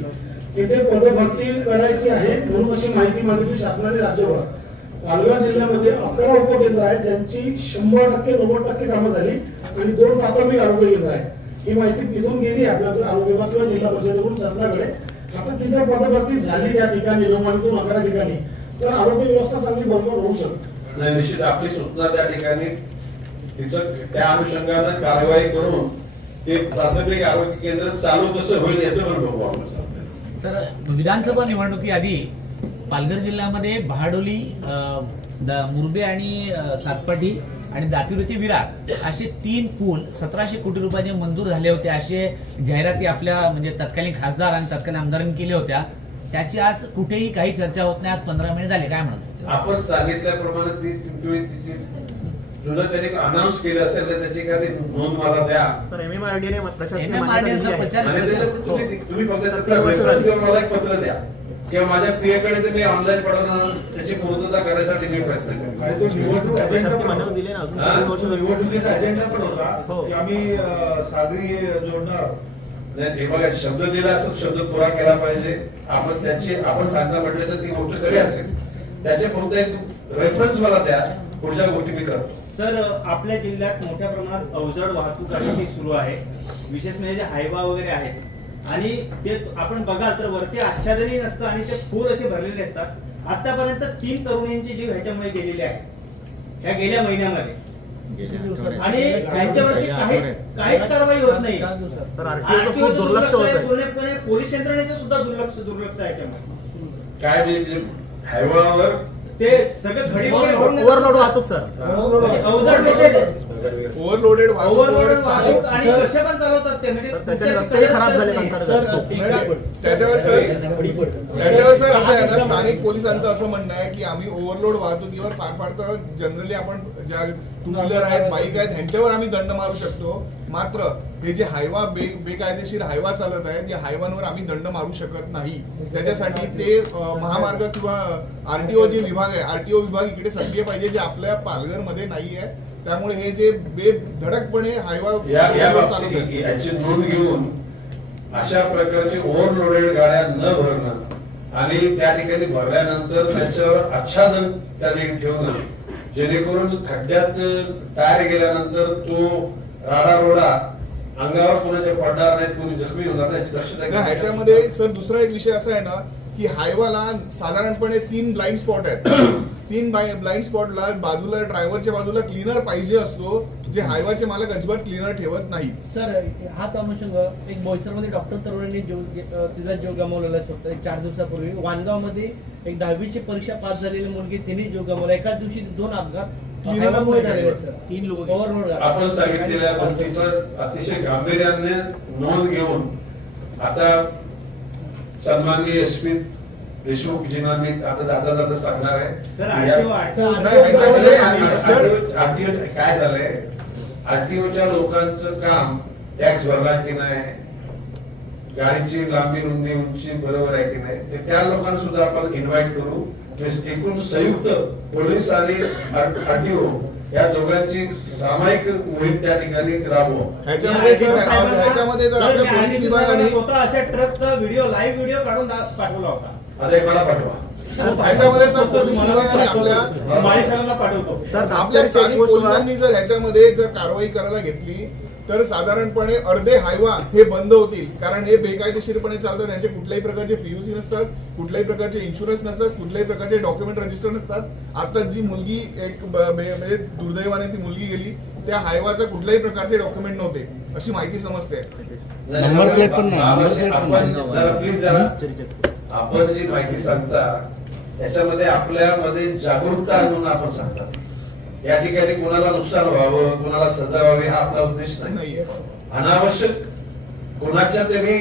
तिथे पदभरती करायची आहे म्हणून अशी माहिती मागितली शासनाने राज्यभर. पालघर जिल्ह्यामध्ये 11 उपकेंद्र आहेत ज्यांची 100% 90% कामं झाली आणि 2 प्राथमिक आरोग्य केंद्र आहेत. ही माहिती तिथून गेली आपल्या आरोग्य विभाग किंवा जिल्हा परिषदेकडून शासनाकडे. आता तिथे पदभरती झाली त्या ठिकाणी 9 11 ठिकाणी तर आरोग्य व्यवस्था चांगली बरोबर होऊ शकते. नाही, निश्चित आपली सूचना त्या ठिकाणी तिचं त्या अनुषंगाने कारवाई करून ते प्राथमिक आरोग्य केंद्र चालू कसं होईल याचं पण बघू आपण. तर विधानसभा निवडणुकीआधी पालघर जिल्ह्यामध्ये बहाडोली, मुरबे आणि सातपाटी आणि दातिवली ते विरार असे 3 पूल 1700 कोटी रुपयाचे मंजूर झाले होते, असे जाहिराती आपल्या म्हणजे तत्कालीन खासदार आणि तत्कालीन आमदारांनी केल्या होत्या. त्याची आज कुठेही काही चर्चा होत नाही. आज 15 महिने झाले. काय म्हणत आपण सांगितल्याप्रमाणे जुनं त्यांनी अनाऊन्स केलं असेल तर त्याची काही नोंद मला द्या. सर MMRDA MMRDA प्रचार आणि तुम्ही फक्त त्याचा रेफरन्स घेऊन मला एक पत्र द्या किंवा माझ्या प्रियकडे ते मी ऑनलाईन पडवणार त्याची पूर्तता करण्यासाठी मी प्रयत्न करेन. आणि तो निवडणूक निवडणुकीचा अजेंडा पण होता की आम्ही सागरी जोडणार. नाही, हे बघा, शब्द दिला असं शब्द पुरा केला पाहिजे. आपण सांगता म्हटलं तर ती गोष्ट खरी असेल. त्याचे फक्त एक रेफरन्स मला द्या, पुढच्या गोष्टी मी करतो. सर आपल्या जिल्ह्यात मोठ्या प्रमाणात अवजड वाहतूक ही सुरू आहे, विशेष म्हणजे जे हायवा वगैरे आहेत आणि ते आपण बघाल तर वरती आच्छादनही नसतं आणि ते फूल असे भरलेले असतात. आतापर्यंत 3 तरुणींचे जीव ह्याच्यामुळे गेलेले आहेत ह्या गेल्या महिन्यामध्ये आणि यांच्यावरती काहीच कारवाई होत नाही. आरटीओचं दुर्लक्ष आहे, पूर्णपणे पोलीस यंत्रणेचं सुद्धा दुर्लक्ष आहे याच्यामध्ये. काय म्हणजे हायवावर ते सगळं घडी वगैरे ओव्हरलोड वाहतूक सर, ओव्हरलोडेड वाहतूक आणि कसे पण चालवतात ते म्हणजे त्याचे रस्ते खराब झाले. त्याच्यावर सर असं आहे ना, स्थानिक पोलिसांचं असं म्हणणं आहे की आम्ही ओव्हरलोड वाहतुकीवर फार तर जनरली आपण ज्या 2 व्हीलर आहेत, बाईक आहेत ह्यांच्यावर आम्ही दंड मारू शकतो. मात्र हे जे हायवा बेकायदेशीर हायवा चालत आहेत या हायवांवर आम्ही दंड मारू शकत नाही. त्याच्यासाठी ते महामार्ग किंवा आरटीओ जे विभाग आहे, आरटीओ विभाग इकडे सक्रिय पाहिजे, जे आपल्या पालघरमध्ये नाही आहे. त्यामुळे हे जे बेधडकपणे हायवा चालत आहेत याची नोंद घेऊन अशा प्रकारचे ओव्हरलोडेड गाड्या न भरणं आणि त्या ठिकाणी भरल्यानंतर त्याच्यावर आच्छादन त्याने ठेवणं, जेणेकरून खड्ड्यात टायर गेल्यानंतर तो राडारोडा अंगावर कोणाच्या पडणार नाही, कोणी जखमी होणार नाही याची दक्षता घ्या. ह्याच्यामध्ये सर दुसरा एक विषय असा आहे ना की हायवाला साधारणपणे 3 ब्लाइंड स्पॉट आहेत. 3 ब्लाइंड स्पॉटला बाजूला ड्रायव्हरच्या बाजूला क्लीनर पाहिजे असतो, जे हायवाचे मालक अजिबात क्लीनर ठेवत नाही. सर हाच अनुषंग एक बोईसरमध्ये डॉक्टर तरुणांनी तिचा जीव गमावलेला होता 4 दिवसापूर्वी. वाणगावमध्ये एक 10वीची परीक्षा पास झालेली मुलगी तिने जीव गमावला. एकाच दिवशी 2 अपघात क्लीनरमुळे झालेले सर. 3 लोक ओव्हरलोड. आपण सांगितलेल्या गोष्टीचं अतिशय गांभीर्याने नोंद घेऊन आता सन्माननीय SP देशमुख जींनी आता दादा सांगणार आहे. आरटीओ काय झालंय, आरटीओच्या लोकांचं काम टॅक्स भरला की नाही, गाडीची लांबी रुंदी उंची बरोबर आहे की नाही, ते त्या लोकांना सुद्धा आपण इन्व्हाइट करू. एकूण संयुक्त पोलीस आणि आरटीओ या दोघांची सामायिक मोहीम त्या ठिकाणी राबवू. ह्याच्यामध्ये जर आपल्या पोलीस विभागाने स्वतः अशा ट्रकचा लाईव्ह व्हिडिओ काढून पाठवला होता. अरे मला पाठवा. ह्याच्यामध्ये सर पोलीस विभागाने आपल्या स्थानिक पोलिसांनी जर ह्याच्यामध्ये जर कारवाई करायला घेतली तर साधारणपणे अर्धे हायवा हे बंद होतील. कारण हे बेकायदेशीरपणे चालतात, त्यांचे कुठल्याही प्रकारचे PUC नसतात, कुठल्याही प्रकारचे इन्शुरन्स नसतात, कुठल्याही प्रकारचे डॉक्युमेंट रजिस्टर नसतात. आता जी मुलगी एक म्हणजे दुर्दैवाने ती मुलगी गेली, त्या हायवाचा कुठल्याही प्रकारचे डॉक्युमेंट नव्हते अशी माहिती समजते. नंबर प्लेट पण नाही. आपण जी माहिती सांगता त्याच्यामध्ये आपल्यामध्ये जागरूकता आणून आपण सांगतात. या ठिकाणी कोणाला नुकसान व्हावं, कोणाला सजा व्हावी हा आपला उद्देश नाही. अनावश्यक कोणाच्या तरी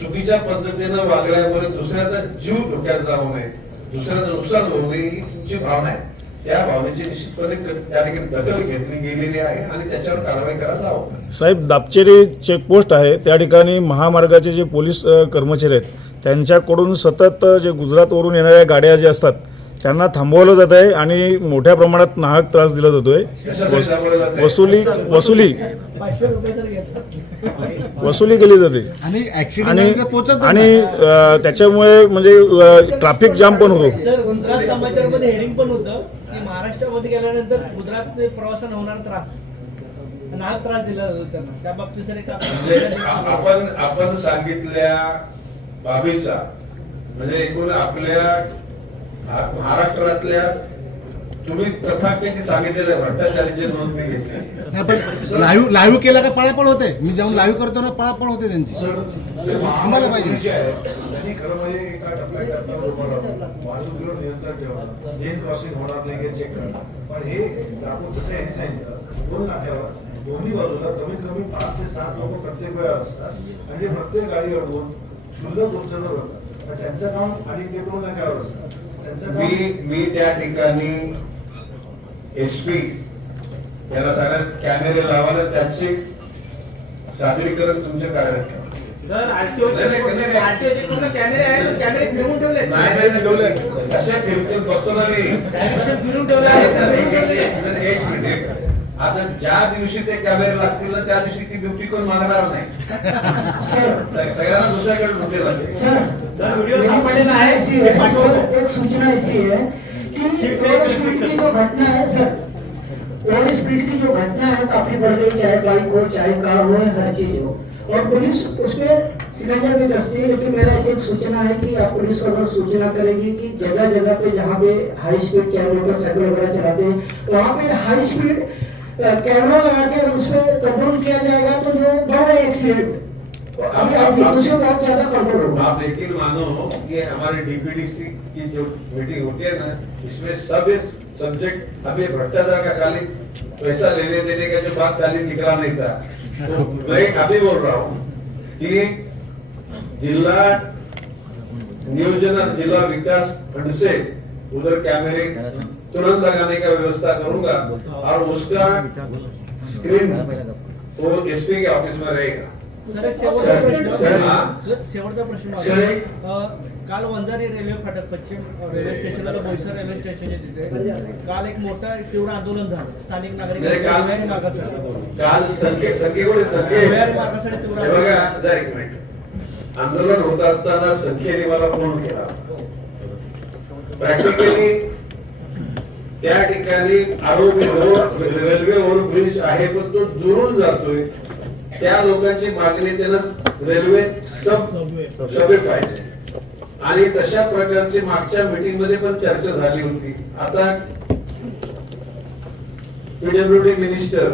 चुकीच्या पद्धतीनं वागल्यामुळे दुसऱ्याचा जीव धोक्यात जाऊ नये, दुसऱ्याचं नुकसान होऊ नये ही तुमची भावना आहे. त्या भावनेची निश्चितपणे त्या ठिकाणी दखल घेतली गेलेली आहे आणि त्याच्यावर कारवाई करायला हवं. साहेब, दापचेरी चेकपोस्ट आहे त्या ठिकाणी महामार्गाचे जे पोलीस कर्मचारी आहेत त्यांच्याकडून सतत जे गुजरातवरून येणाऱ्या गाड्या ज्या असतात त्यांना थांबवलं जात आहे आणि मोठ्या प्रमाणात नाहक त्रास दिला जातोय. कशासाठी थांबवलं जातंय? वसुली केली जाते आणि आणि ऍक्सिडेंट पोहोचत आणि त्याच्यामुळे म्हणजे ट्रॅफिक जाम पण होतो. सर गुजरात समाचारमध्ये हेडिंग पण होतं की महाराष्ट्रामध्ये गेल्यानंतर गुजरात प्रवासानं होणार त्रास नाहक त्रास दिला जातो त्यांना. त्या बाबतीत सर एक म्हणजे आपण सांगितल्या बाबीचा म्हणजे एकूण आपल्या महाराष्ट्रातल्या तुम्ही तथाकथित सांगितलेल्या भ्रष्टाचाराची नोंद मी घेतली. नाही, पण लाईव्ह केला का पळापळ होते. मी जेव्हा लाईव्ह करतो ना पळापळ होते त्यांची. थांबायला पाहिजे. त्यांनी खरं म्हणजे एका टप्प्यात वाहतुकीवर नियंत्रण ठेवणं, लेन क्रॉसिंग होणार नाही हे चेक करणं. पण हे दाखवून जसं यांनी सांगितलं 2 नाक्यावर दोन्ही बाजूला कमीत कमी 5 ते 7 लोक प्रत्येक वेळा असतात आणि ते प्रत्येक गाडी अडवून क्षुल्लक गोष्टींवर होतात. पण त्यांचं काम आणि ते 2 नाक्यावर असतात. त्यांचं काम मी त्या ठिकाणी एसपी याला सगळ्या कॅमेरे लावायला त्यांचे सादरीकरण तुमच्या कार्यालयात ठेवा. सर आरटीओचे पूर्ण कॅमेरे आहेत, कॅमेरे फिरवून ठेवले. नाही ठेवले कशा फिरतील बघतो ना मी. फिरून ठेवले आहे. एक मिनिट, आता ज्या दिवशी ते कॅमेरे लागतील ना त्या दिवशी ती ड्युटी कोण मागणार नाही. सगळ्यांना दुसऱ्याकडे ड्युटी लागते. सर व्हिडिओ सापडलेला आहे. एक सूचना ऐसी है कि ओवर स्पीड की जो घटना है सर, ओवर स्पीड की जो घटना है काफी बढ़ गई, चाहे बाइक हो चाहे कार हो हर चीज हो, और पुलिस उसपे सिकंजर भी कसती है. लेकिन मेरा ऐसी एक सूचना है कि आप पुलिस को अगर सूचना करेगी कि जगह जगह पे जहाँ पे हाई स्पीड क्या मोटरसाइकिल वगैरह चलाते हैं वहाँ पे हाई स्पीड कैमरा लगा के अगर उस पर कंट्रोल किया जाएगा तो जो बढ़ रहे एक्सीडेंट उसमें बहुत ज्यादा कंट्रोल होगा. आप यकीन मानो कि हमारे डीपीडीसी की जो मीटिंग होती है ना, इसमें सब इस सब्जेक्ट अभी भ्रष्टाचार का खाली पैसा लेने देने का जो बात खाली निकला नहीं था. तो मैं अभी बोल रहा हूँ कि जिला नियोजन जिला विकास फंड से उधर कैमरे तुरंत लगाने का व्यवस्था करूंगा और उसका स्क्रीन वो एसपी के ऑफिस में रहेगा. सर एक शेवटचा सर, प्रश्न सर, आहे. काल वंजारी रेल्वे फाटक पश्चिम रेल्वे स्टेशनला बोईसर रेल्वे स्टेशनच्या तिथे काल एक मोठा तीव्र आंदोलन झालं. स्थानिक नागरिकांनी मागासाठी काल संख्ये बघा एक मिनिट. आंदोलन होत असताना संख्येने मला फोन केला. प्रॅक्टिकली त्या ठिकाणी आरोग्य रेल्वे ओव्हरब्रिज आहे पण तो दुरून जातोय. त्या लोकांची मागणी त्यांना रेल्वे सबवे पाहिजे आणि तशा प्रकारची मागच्या मीटिंग मध्ये पण चर्चा झाली होती. आता पीडब्ल्यूडी मिनिस्टर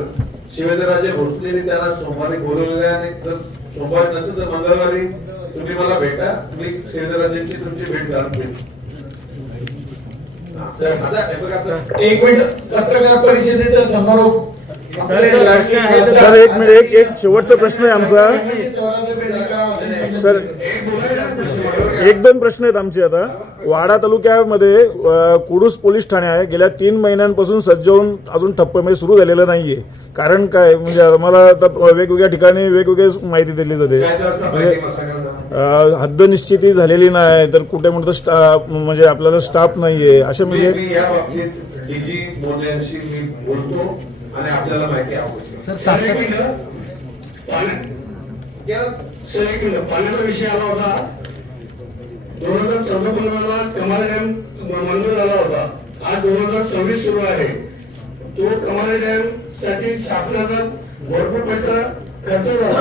शिवेंद्रराजे भोसलेने त्याला सोमवारी बोलवलेले आणि जर सोमवारी नसेल तर मंगळवारी तुम्ही मला भेटा. मी शिवेंद्रराजेंची तुमची भेट घालून देईन. एक मिनिट, पत्रकार परिषदेचा समारोप. सर एक मिनिट, एक शेवटचा प्रश्न आहे आमचा. सर 1-2 प्रश्न आहेत आमचे. आता वाडा तालुक्यामध्ये कुडूस पोलीस ठाणे आहे. गेल्या 3 महिन्यांपासून सज्ज होऊन अजून ठप्प म्हणजे सुरू झालेलं नाहीये. कारण काय म्हणजे आम्हाला आता वेगवेगळ्या ठिकाणी वेगवेगळी माहिती दिली जाते. म्हणजे हद्द निश्चिती झालेली नाही तर कुठे म्हणतो म्हणजे आपल्याला स्टाफ नाहीये असे म्हणजे डीजी मोदयांशी मी बोलतो आणि आपल्याला माहिती आवडते. सर सातत्य पाण्याचा विषय आला होता. 2014-15 कमाल डॅम मंजूर झाला होता. आज 2026 सुरू आहे. तो कमाल डॅम साठी शासनाचा भरपूर पैसा खर्च झाला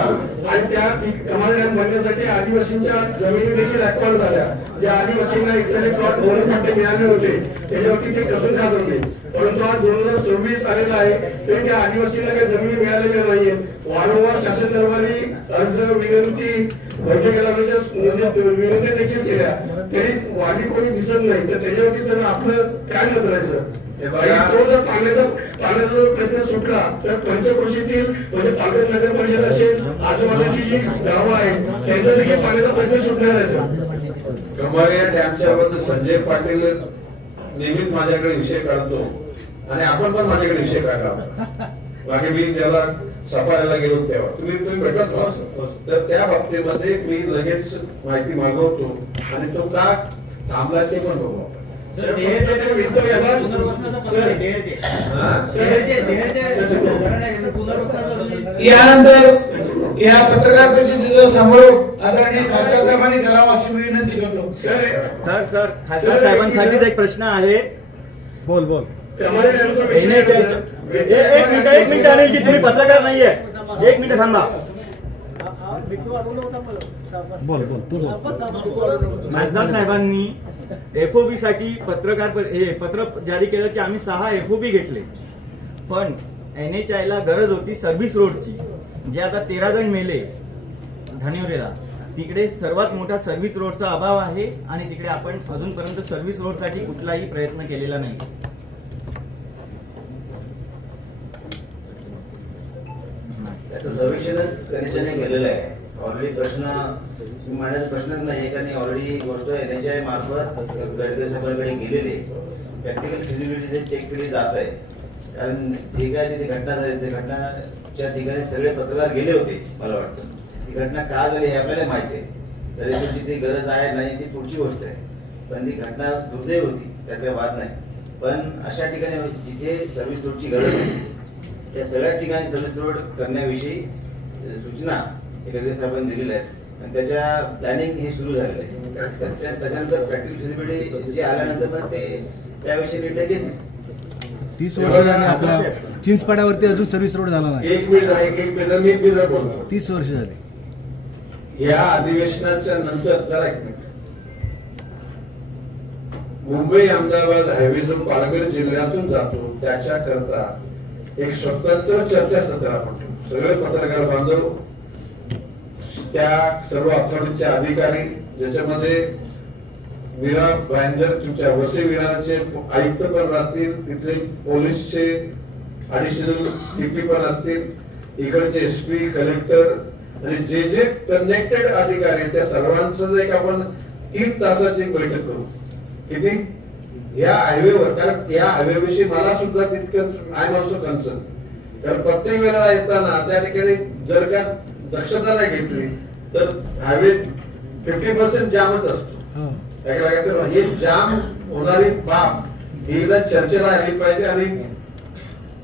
आणि त्या कमाल डॅम बनण्यासाठी आदिवासींच्या जमिनी देखील ऍक्वायर झाल्या. ज्या आदिवासींना एक्सरे प्लॉट मोठे मिळाले होते त्याच्यावरती ते कसून खात होते. परंतु आज 2026 आलेला आहे तरी त्या आदिवासींना काही जमिनी मिळालेल्या नाहीये. वारंवार शासन दरबारी अर्ज विनंती बैठकीला म्हणजे विनंती देखील केल्या तरी वादी कोणी दिसत नाही. तर त्याच्यावरती सर आपलं काय मत राहायचं? तो जर पाण्याचा प्रश्न सुटला तर पंचक्रोशीतील म्हणजे पालघर नगर परिषद असेल आजूबाजूची जी गावं आहेत त्यांचा देखील पाण्याचा प्रश्न सुटणार आहे सर. कमारिया डॅमच्या बद्दल संजय पाटील नेहमीच माझ्याकडे विषय काढतो आणि आपण पण माझ्याकडे विषय काढला. मागे मी त्याला सफाळ्याला गेलो तेव्हा तुम्ही भेटत नव्हता. तर त्या बाबतीमध्ये मी लगेच माहिती मागवतो आणि तो का थांबला ते पण बघू. सर, पुनर्वसनाचा प्रकार आहे, देहेरचे धरण आहे, पुनर्वसनाचा यानंतर या पत्रकार परिषदेचा समारोप आदरणीय खासदार साहेबांनी करावा अशी मी विनंती करतो. सर खासदार साहेबांसाठीच एक प्रश्न आहे. बोल बोल त्यामुळे यांचा एक मिनिट अनिलजी, तुम्ही पत्रकार नाहीये, एक मिनिट थांबा. बोल बोल तू बोल. खासदार साहेबांनी एफओबी साठी पत्र जारी केलं की आम्ही 6 एफओबी घेतले, पण NHI ला गरज होती सर्व्हिस रोडची, जे आता 13 जण मेले धानिवरेला. तिकडे सर्वात मोठा सर्व्हिस रोडचा अभाव आहे आणि तिकडे आपण अजूनपर्यंत सर्व्हिस रोड साठी कुठलाही प्रयत्न केलेला नाही. त्याचं सर्वेक्षणच NHI केलेलं आहे. ऑलरेडी प्रश्न मांडण्याचा प्रश्नच नाही, कारण ऑलरेडी गोष्ट NHI मार्फत गडकरी साहेबांकडे गेलेली प्रॅक्टिकल फिजिबिलिटी चेक केली जात आहे. कारण जे काय तिथे घटना झाली त्या घटनाच्या ठिकाणी सगळे पत्रकार गेले होते. मला वाटतं ती घटना का झाली हे आपल्याला माहिती आहे. सर्वेक्षणची ती गरज आहे नाही ती पुढची गोष्ट आहे, पण ती घटना दुर्दैव होती, त्यात काही वाद नाही. पण अशा ठिकाणी जिथे सर्व्हिस रोडची गरज होती त्या सगळ्या ठिकाणी सर्व्हिस रोड करण्याविषयी सूचना गडकरी साहेबांनी दिलेल्या आहेत आणि त्याच्या प्लॅनिंग हे सुरू झालेलं आहे. त्याच्यानंतर प्रॅक्टिकल फिजिबिलिटी जे आल्यानंतर पण ते त्याविषयी निर्णय घेतील. 30 वर्ष झाली आपल्या चिंचपाड्यावरती अजून सर्व्हिस रोड झाला नाही. एक मिनिट मी जर बोलतो. 30 वर्ष झाली. या अधिवेशनाच्या नंतर जरा एक मिनिट, मुंबई अहमदाबाद हायवे जो पालघर जिल्ह्यातून जातो त्याच्याकरता एक स्वतंत्र चर्चासत्र आपण सगळे पत्रकार बांधव, त्या सर्व अथॉरिटीचे अधिकारी, ज्याच्यामध्ये विरा भाईंदर तुमच्या वसई विराचे आयुक्त पण राहतील, तिथले पोलीसचे ॲडिशनल CP पण असतील, इकडचे SP, कलेक्टर आणि जे जे कनेक्टेड अधिकारी त्या सर्वांचं एक आपण 3 तासाची बैठक करू. किती या हायवेवर, कारण या हायवे विषयी मला सुद्धा तितकंच आय एम ऑल्सो कन्सर्न. कारण प्रत्येक वेळेला येताना त्या ठिकाणी जर का दक्षता नाही घेतली तर हायवे 50% जामच असतो. हे जाम होणारी बाब एकदा चर्चेला आली पाहिजे आणि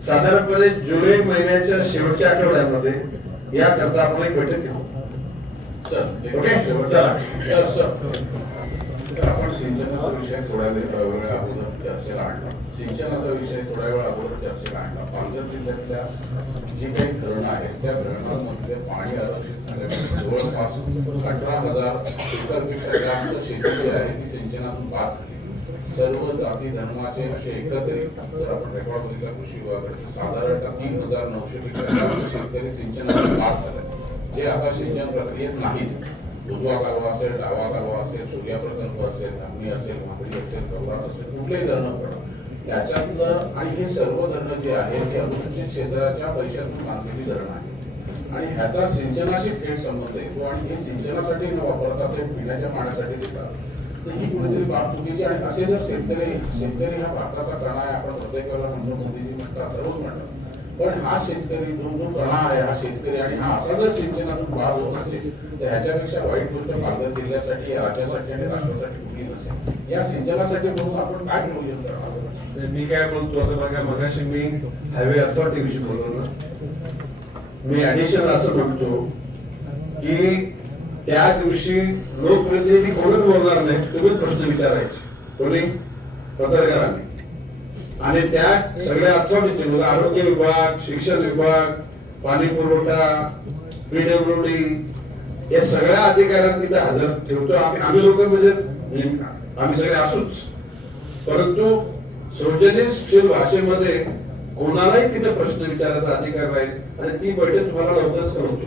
साधारणपणे जुलै महिन्याच्या शेवटच्या आठवड्यामध्ये याकरता आपण एक बैठक घेऊ. ओके चला. आपण सिंचनाचा विषय थोड्या वेळ अगोदर चर्चेला आणला. सिंचनाचा विषय थोड्या वेळ अगोदर चर्चेला आणला. पालघर जिल्ह्यातल्या जी काही धरणं आहेत त्या धरणांमध्ये पाणी आरक्षित झाल्यामुळे जवळपास 18,000 एकरपेक्षा जास्त शेती आहे ती सिंचनातून बाद झाली. सर्व जाती धर्माचे असे एकत्रित जर आपण रेकॉर्ड बघितला कृषी विभागाचे साधारणतः 3,900 पेक्षा जास्त शेतकरी सिंचनातून बाद झाले, जे आता सिंचन प्रक्रियेत नाहीत. उजवा कालवा असेल, डावा कालवा असेल, सूर्या प्रकल्प असेल, धामणी असेल, भाकरी असेल, कवरात असेल, कुठलेही धरणं पडत याच्यातलं. आणि हे सर्व धरणं जे आहेत ते अनुसूचित क्षेत्राच्या पैशातून बांधलेली धरणं आहेत आणि ह्याचा सिंचनाशी थेट संबंध येतो आणि हे सिंचनासाठी न वापरता ते पिण्याच्या पाण्यासाठी देतात. तर ही कुठेतरी बाब चुकीची. आणि असे जर शेतकरी हा भारताचा कणा आहे, आपण प्रत्येक वेळेला म्हणतो, मोदीजी म्हणतात, सर्वच म्हणतात, पण हा शेतकरी जो कणा आहे हा शेतकरी आणि हा असा जर सिंचनातून बाद होत असेल तर ह्याच्यापेक्षा वाईट गोष्ट पालघर जिल्ह्यासाठी, राज्यासाठी आणि राष्ट्रासाठी कुठली नसेल. या सिंचनासाठी म्हणून आपण काय नियोजन करावं? मी काय बोलतो आता बघा, मगाशी मी हायवे अथॉरिटी विषयी बोललो ना, मी ऍडिशनल असं म्हणतो की त्या दिवशी लोकप्रतिनिधी कोणच बोलणार नाही, तुम्हीच प्रश्न विचारायचे, कोणी पत्रकारांनी. आणि त्या सगळ्या अथॉरिटी आरोग्य विभाग, शिक्षण विभाग, पाणी पुरवठा, PWD या सगळ्या अधिकाऱ्यांना तिथे हजर ठेवतो. आम्ही लोक म्हणजे आम्ही सगळे असूच, परंतु सौजन्यशील भाषेमध्ये कोणालाही तिथे प्रश्न विचारायचा अधिकार राहील आणि ती बैठक तुम्हाला लवकरच कळवतो.